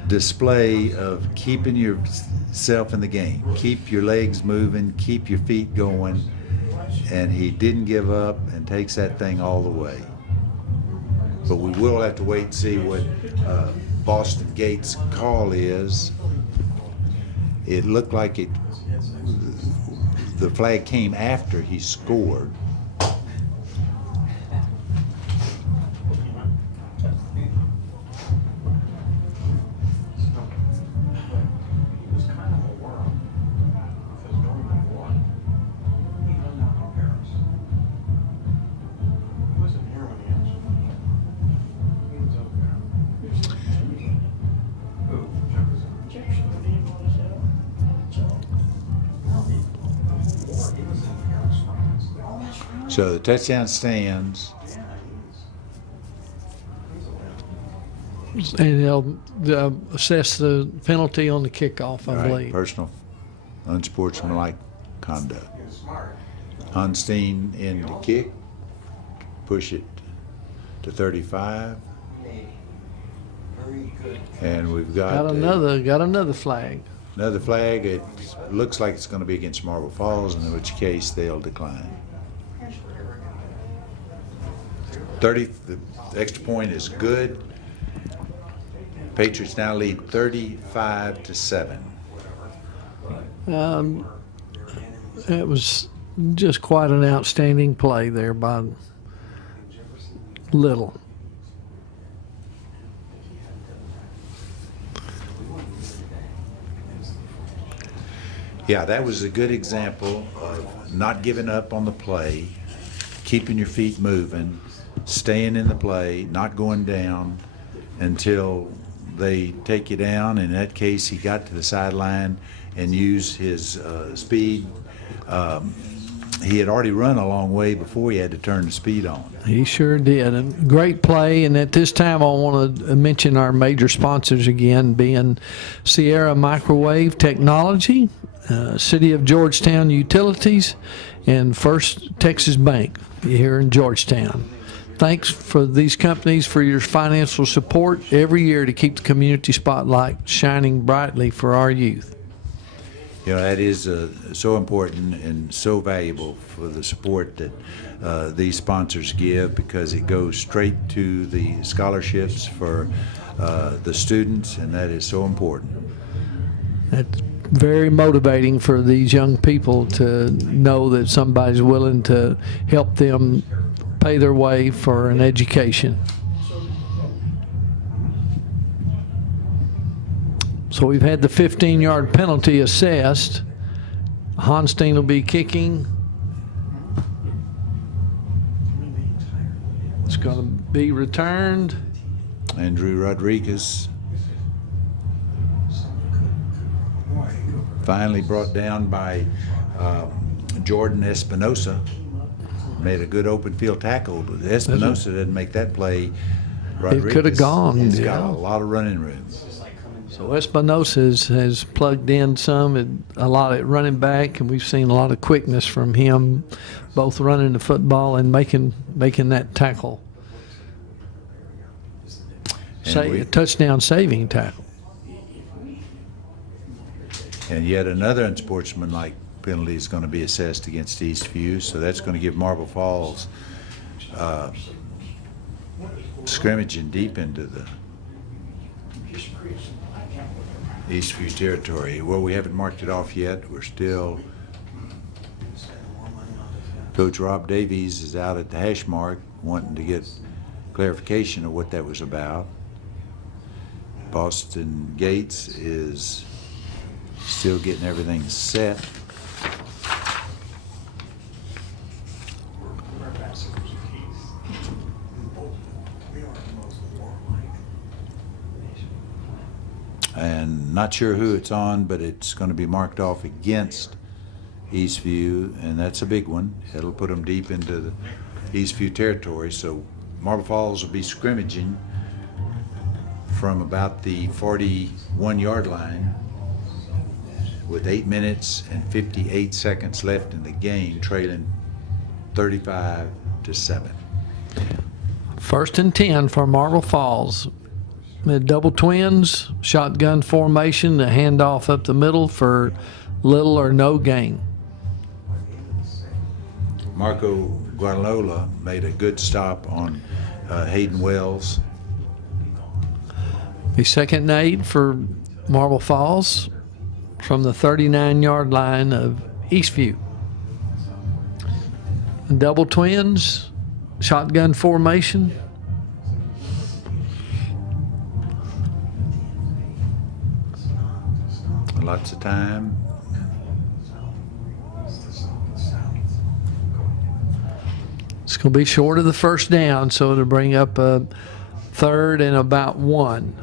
display of keeping yourself in the game. Keep your legs moving, keep your feet going. And he didn't give up and takes that thing all the way. But we will have to wait and see what Boston Gates' call is. It looked like the flag came after he scored. It was kind of a worm, because during the war, he hung out in Paris. He wasn't here when the action. He was over there. Who? Jefferson? Jackson didn't want us out. So, No, he was in Paris, France. Oh, that's right. So the touchdown stands. Yeah, he's a win. And they'll assess the penalty on the kickoff, I Right, believe. personal unsportsmanlike conduct. He was smart. Hunstein in the kick, push it to 35, Very good. and we've got Got another flag. another flag. It looks like it's going to be against Marble Falls, in which case they'll decline. 30, the extra point is good. Patriots now lead 35-7. It was just quite an outstanding play there by Little. Yeah, that was a good example of not giving up on the play, keeping your feet moving, staying in the play, not going down until they take you down. In that case, he got to the sideline and used his speed. He had already run a long way before he had to turn the speed on. He sure did. A great play. And at this time, I want to mention our major sponsors again, being Sierra Microwave Technology, City of Georgetown Utilities, and First Texas Bank here in Georgetown. Thanks for these companies for your financial support every year to keep the community spotlight shining brightly for our youth. You know, that is so important and so valuable for the support that these sponsors give, because it goes straight to the scholarships for the students, and that is so important. That's very motivating for these young people to know that somebody's willing to help them pay their way for an education. So we've had the 15-yard penalty assessed. Honstein will be kicking. It's going to be returned. Andrew Rodriguez finally brought down by Jordan Espinosa. Made a good open field tackle, but Espinosa didn't make that play. Rodriguez could have gone, has yeah. got a lot of running room. So Espinosa has plugged in some, a lot at running back, and we've seen a lot of quickness from him, both running the football and making that tackle. A touchdown saving tackle. And yet another unsportsmanlike penalty is going to be assessed against EastView, so that's going to give Marble Falls scrimmaging deep into the EastView territory. Well, we haven't marked it off yet. We're still. Coach Rob Davies is out at the hash mark wanting to get clarification of what that was about. Boston Gates is still getting everything set. And not sure who it's on, but it's going to be marked off against EastView, and that's a big one. It'll put them deep into the EastView territory. So Marble Falls will be scrimmaging from about the 41-yard line with 8 minutes and 58 seconds left in the game, trailing 35-7. 1st and 10 for Marble Falls. The double twins, shotgun formation, the handoff up the middle for little or no gain. Marco Guadalola made a good stop on Hayden Wells. The 2nd and 8 for Marble Falls from the 39-yard line of EastView. Double twins, shotgun formation. Lots of time. It's going to be short of the first down, so it'll bring up a 3rd and about 1.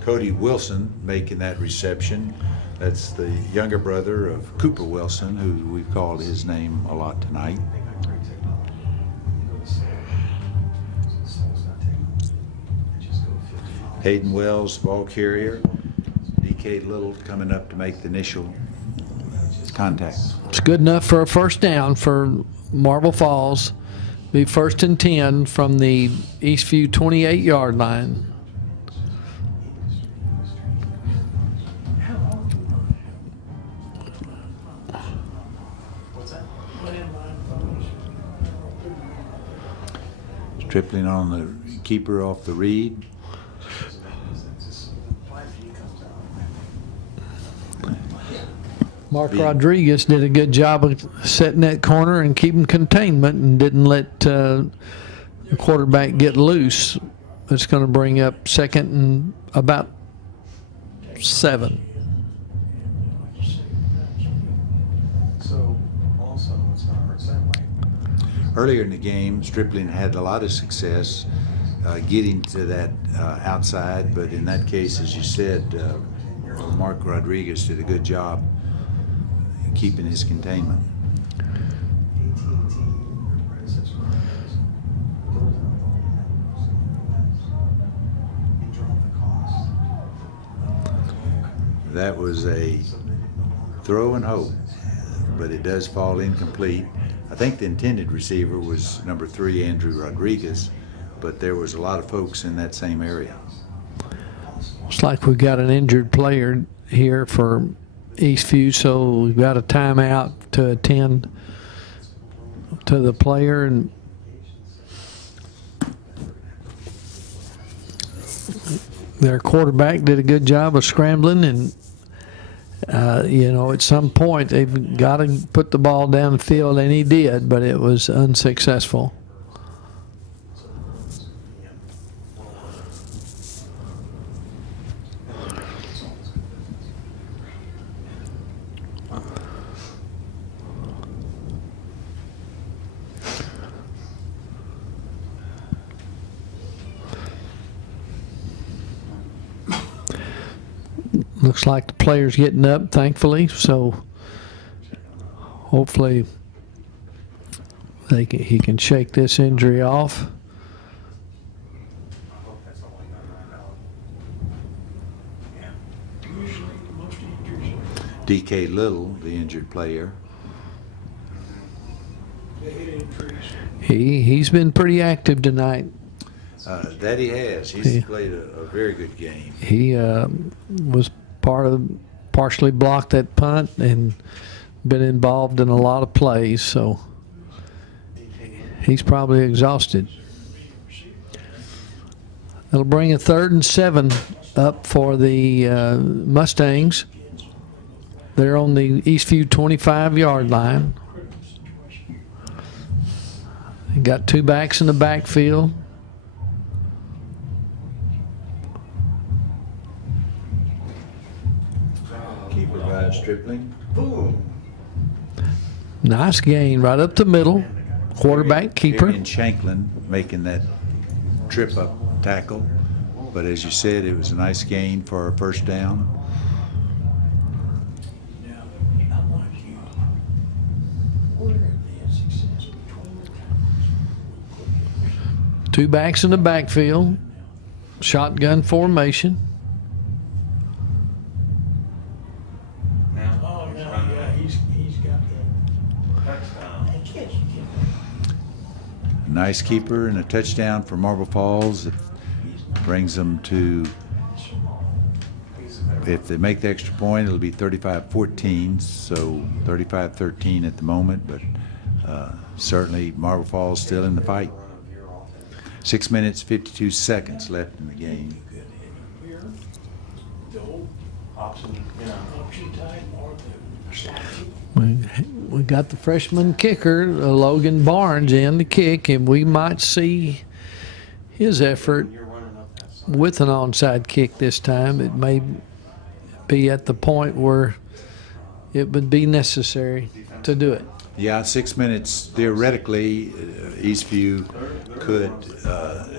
Cody Wilson making that reception. That's the younger brother of Cooper Wilson, who we've called his name a lot tonight. Hayden Wells, ball carrier. DK Little coming up to make the initial contact. It's good enough for a first down for Marble Falls. Be 1st and 10 from the EastView 28-yard line. Tripling on the keeper off the read. Mark Rodriguez did a good job of setting that corner and keeping containment and didn't let the quarterback get loose. It's going to bring up 2nd and about 7. So also, it's not hurt that way. Earlier in the game, Stripling had a lot of success getting to that outside, but in that case, as you said, Mark Rodriguez did a good job keeping his containment. That was a throw and hope, but it does fall incomplete. I think the intended receiver was number 3, Andrew Rodriguez, but there was a lot of folks in that same area. Looks like we've got an injured player here for Eastview, so we've got a timeout to attend to the player. And their quarterback did a good job of scrambling, and at some point they've got to put the ball down the field, and he did, but it was unsuccessful. Looks like the player's getting up, thankfully, so hopefully he can shake this injury off. Usually, most injuries D.K. Little, the injured player. are the head injuries. He's been pretty active tonight. That he has. He's played a very good game. He was partially blocked that punt and been involved in a lot of plays, so he's probably exhausted. It'll bring a 3rd and 7 up for the Mustangs. They're on the Eastview 25-yard line. They got 2 backs in the backfield. Keeper by Stripling. Boom. Nice gain right up the middle. Quarterback keeper. And Shanklin making that trip-up tackle. But as you said, it was a nice gain for a first down. Now, I want you, where the success between the 2 backs in the backfield. Shotgun formation. Oh, no, yeah, he's got that. Nice keeper and a touchdown for Marble Falls. It brings them to, if they make the extra point, it'll be 35-14, so 35-13 at the moment, but certainly Marble Falls still in the fight. 6 minutes, 52 seconds left in the game. Here, the old option type or the slot kick. We got the freshman kicker, Logan Barnes, in to kick, and we might see his effort with an onside kick this time. It may be at the point where it would be necessary to do it. Yeah, 6 minutes, theoretically, Eastview could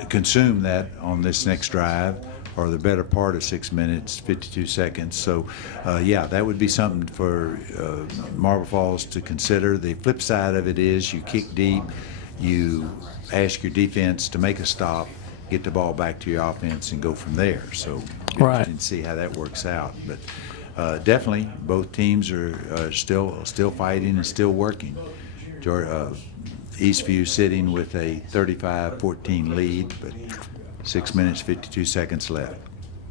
consume that on this next drive, or the better part of 6 minutes, 52 seconds. So, yeah, that would be something for Marble Falls to consider. The flip side of it is you kick deep, you ask your defense to make a stop, get the ball back to your offense, and go from there. So, Right. And see how that works out. But definitely, both teams are still fighting and still working. Eastview sitting with a 35-14 lead, but 6 minutes, 52 seconds left.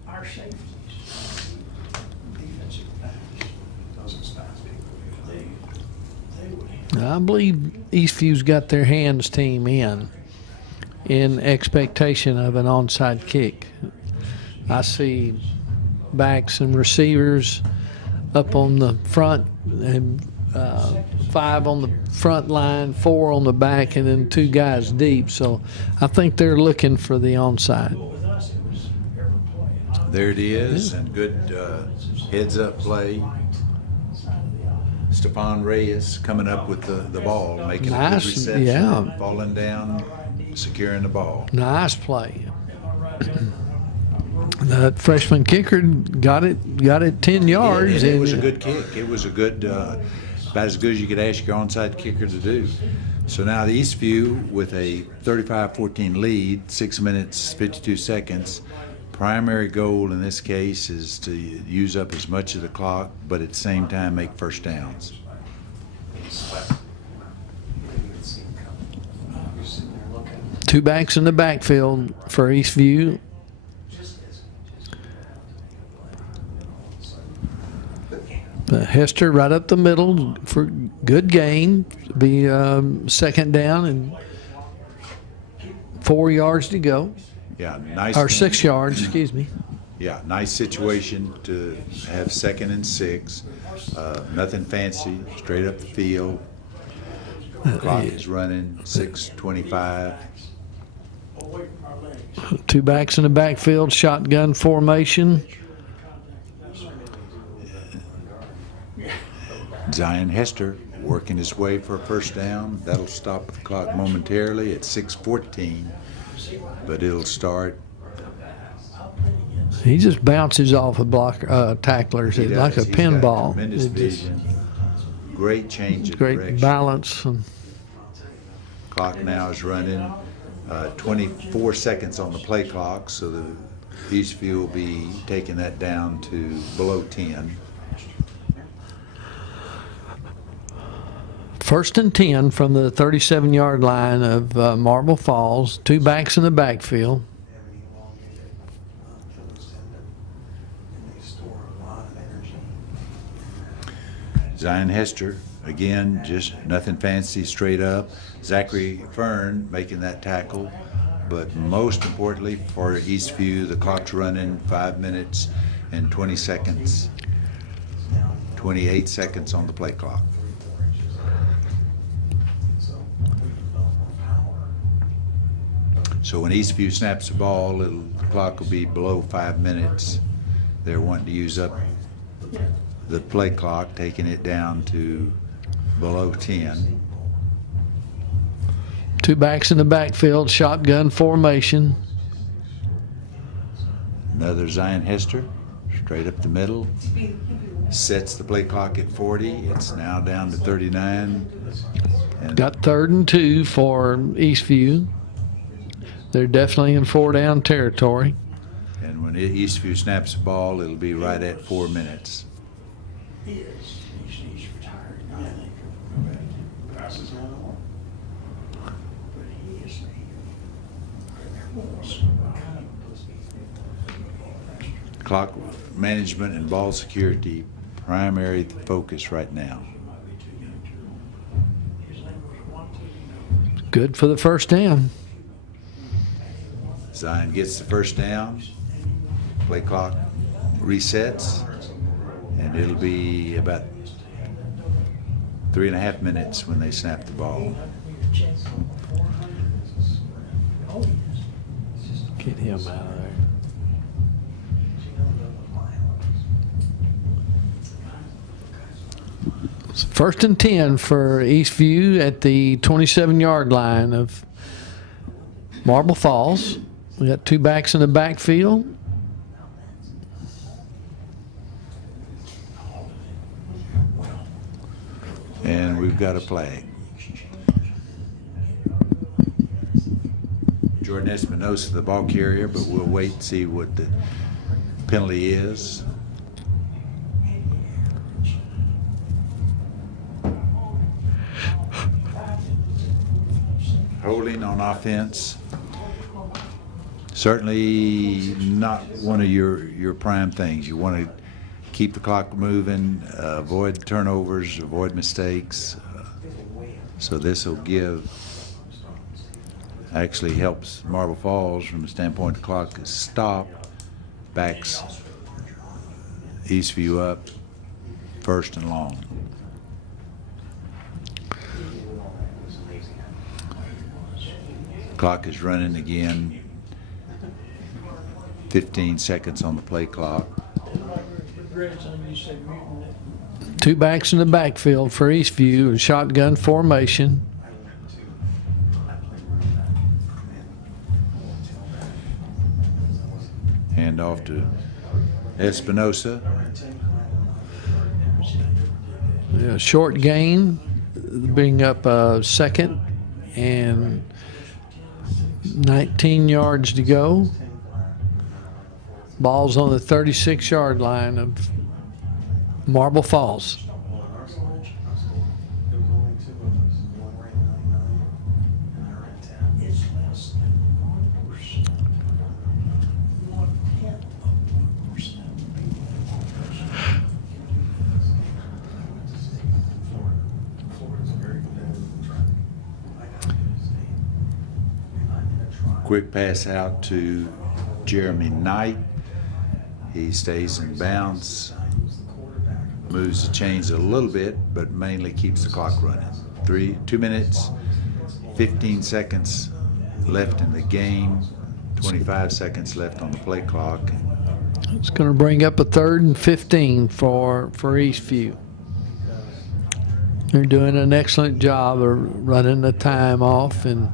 Our safeties, defensive backs, they would have. I believe Eastview's got their hands team in expectation of an onside kick. I see backs and receivers up on the front, and 5 on the front line, 4 on the back, and then 2 guys deep. So I think they're looking for the onside. With us, it was every play. There it is, and good heads-up play. Stephon Reyes coming up with the ball, making a Nice, good reception, yeah. falling down, securing the ball. Nice play. The freshman kicker got it 10 yards. And it was a good kick. It was a good, about as good as you could ask your onside kicker to do. So now the Eastview with a 35-14 lead, 6 minutes, 52 seconds. Primary goal in this case is to use up as much of the clock, but at the same time make first downs. Two backs in the backfield for Eastview. Hester right up the middle for good gain. Be second down and 4 yards to go. Yeah, nice. Or 6 yards, excuse me. Yeah, nice situation to have 2nd and 6. Nothing fancy, straight up the field. Clock is running, 6:25. Two backs in the backfield, shotgun formation. Zion Hester working his way for a first down. That'll stop the clock momentarily at 6:14, but it'll start. He just bounces off of tacklers. He It's does. like a He's got pinball. tremendous It just- vision. Great change of Great direction. balance. And Clock now is running 24 seconds on the play clock, so the EastView will be taking that down to below 10. 1st and 10 from the 37-yard line of Marble Falls. Two backs in the backfield. Zion Hester, again, just nothing fancy, straight up. Zachary Fern making that tackle. But most importantly for EastView, the clock's running 5 minutes and 20 seconds. 28 seconds on the play clock. So when EastView snaps the ball, the clock will be below 5 minutes. They're wanting to use up the play clock, taking it down to below 10. Two backs in the backfield, shotgun formation. Another Zion Hester, straight up the middle. Sets the play clock at 40. It's now down to 39. And Got 3rd and 2 for Eastview. They're definitely in 4-down territory. And when EastView snaps the ball, it'll be right at 4 minutes. He is. He's retired now, I think. Passes now. But he is. Clock management and ball security, primary focus right now. Good for the first down. Zion gets the first down. Play clock resets. And it'll be about 3.5 minutes when they snap the ball. Get him out of there. It's 1st and 10 for Eastview at the 27-yard line of Marble Falls. We got two backs in the backfield. And we've got a flag. Jordan Espinosa, the ball carrier, but we'll wait and see what the penalty is. Holding on offense. Certainly not one of your prime things. You want to keep the clock moving, avoid turnovers, avoid mistakes. So this will actually helps Marble Falls from the standpoint the clock is stopped, backs Eastview up, 1st and long. Clock is running again, 15 seconds on the play clock. Two backs in the backfield for Eastview, a shotgun formation. Hand off to Espinosa. Yeah, short gain, bring up 2nd and 19 yards to go. Ball's on the 36-yard line of Marble Falls. Quick pass out to Jeremy Knight. He stays in bounds, moves the chains a little bit, but mainly keeps the clock running. 2 minutes, 15 seconds left in the game, 25 seconds left on the play clock. It's going to bring up a 3rd and 15 for EastView. They're doing an excellent job of running the time off, and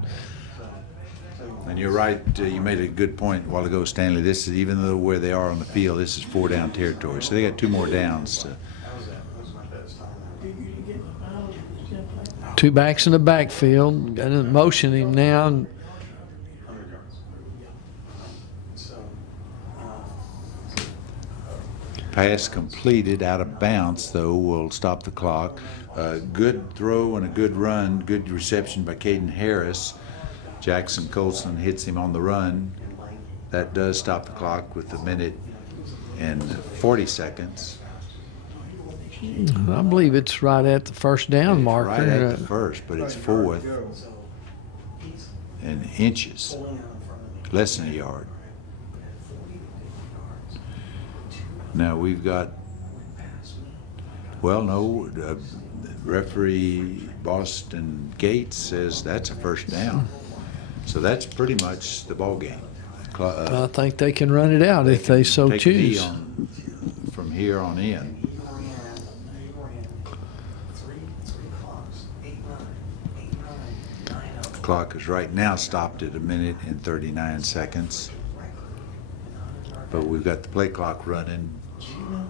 you're right, you made a good point a while ago, Stanley. This is, even though where they are on the field, this is 4 down territory. So they got 2 more downs. 2 backs in the backfield. Got to motion him now. 100 yards. So, Pass completed out of bounds, though, will stop the clock. Good throw and a good run, good reception by Caden Harris. Jackson Colson hits him on the run. That does stop the clock with 1 minute and 40 seconds. I believe it's right at the first down marker. Right at the first, but it's 4th and inches, less than a yard. Now we've got, well, no, referee Boston Gates says that's a first down. So that's pretty much the ball game. I think they can run it out if they so Take a knee choose. from here on in. The clock is right now stopped at 1 minute and 39 seconds. But we've got the play clock running,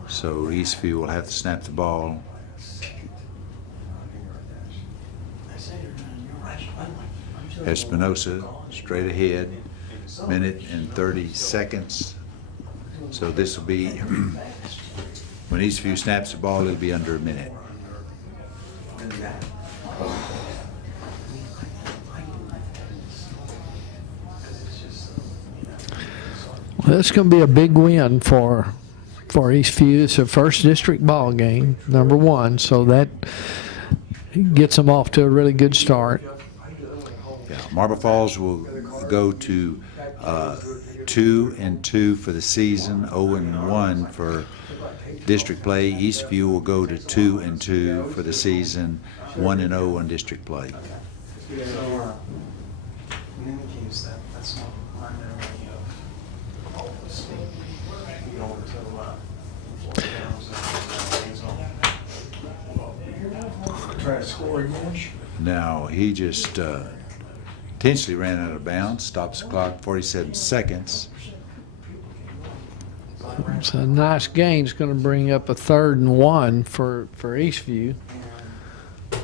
so EastView will have to snap the ball. Espinosa straight ahead, 1 minute and 30 seconds. So this will be, when EastView snaps the ball, it'll be under a minute. Well, it's going to be a big win for EastView. It's a first district ball game, number 1, so that gets them off to a really good start. Yeah, Marble Falls will go to 2-2 for the season, 0-1 for district play. EastView will go to 2-2 for the season, 1-0 on district play. in any case, that's not primarily of all the state. We go to, Try to score again. Now, he just intentionally ran out of bounds, stops the clock, 47 seconds. It's a nice gain. It's going to bring up a 3rd and 1 for EastView. I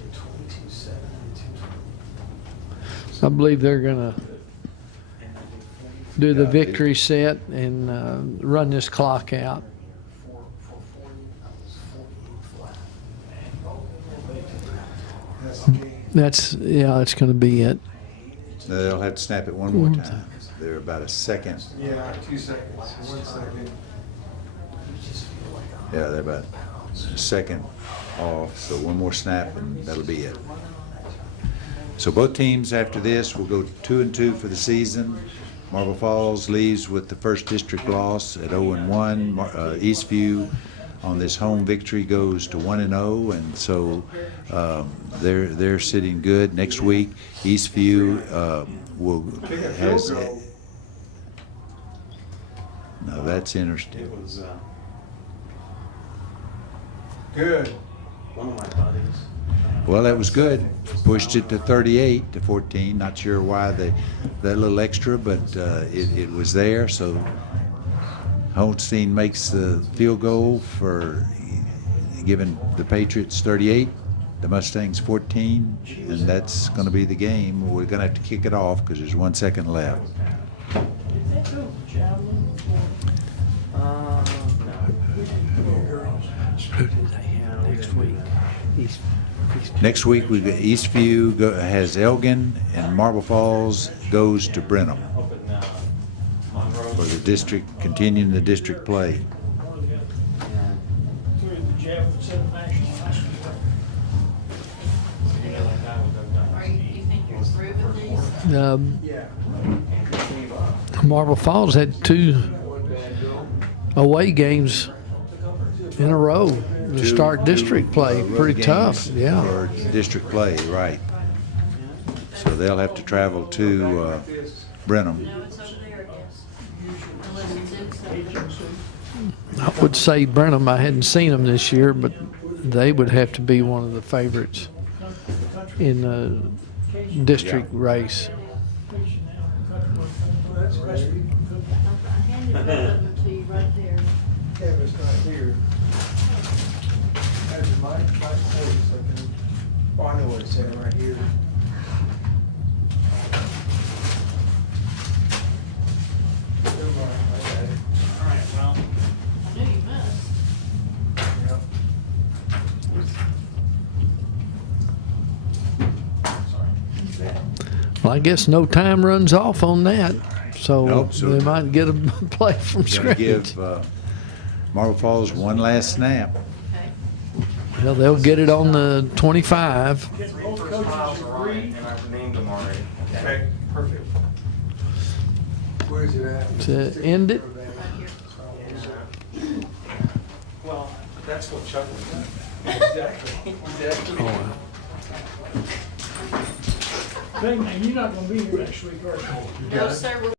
did 22-7 and 220. I believe they're going to And I did 40 do the victory set and run this clock out. for 40. I was 48 flat. That's the game. That's going to be it. They'll have to snap it one more time. They're about a second. Yeah, 2 seconds, 1 second. Yeah, they're about a second off, so one more snap and that'll be it. So both teams after this will go 2-2 for the season. Marble Falls leaves with the first district loss at 0-1. EastView on this home victory goes to 1-0, and so they're sitting good. Next week, EastView has. Now that's interesting. It was Good. one of my buddies. Well, that was good. Pushed it to 38-14. Not sure why that little extra, but it was there. So Holstein makes the field goal for giving the Patriots 38, the Mustangs 14, and that's going to be the game. We're going to have to kick it off because there's 1 second left. Did that go to javelin or? No. Next week we've got EastView has Elgin, and Marble Falls goes to Brenham Up in Monroe. for the district, continuing the district play. Through the javelin set of national high school. You know, that guy would go down. You think you're through with these? Yeah. Marble Falls had 2 away games in a row to start district play. Road Pretty games tough, yeah. For district play, right. So they'll have to travel to Brenham. No, it's over there, I guess. Unless it's inside. I would say Brenham, I hadn't seen them this year, but they would have to be one of the favorites in the district race. That's great. I handed one of them to you right there. Kevin's not here. That's my place, I can, oh, I know what it's saying right here. Never mind, I got it. All right, well, I knew you must. Yep. Well, I guess no time runs off on that, so Nope, so- they might get a play from Gonna scrimmage. give Marble Falls one last snap. Okay. Well, they'll get it on the 25. get both First coaches files are right, agree. and I've named them already. Okay, perfect. Where's it at? To end it? Well, that's what Chuck was doing. Exactly, exactly. Oh, Big man, you're not gonna be here next week, are you? No, sir, we're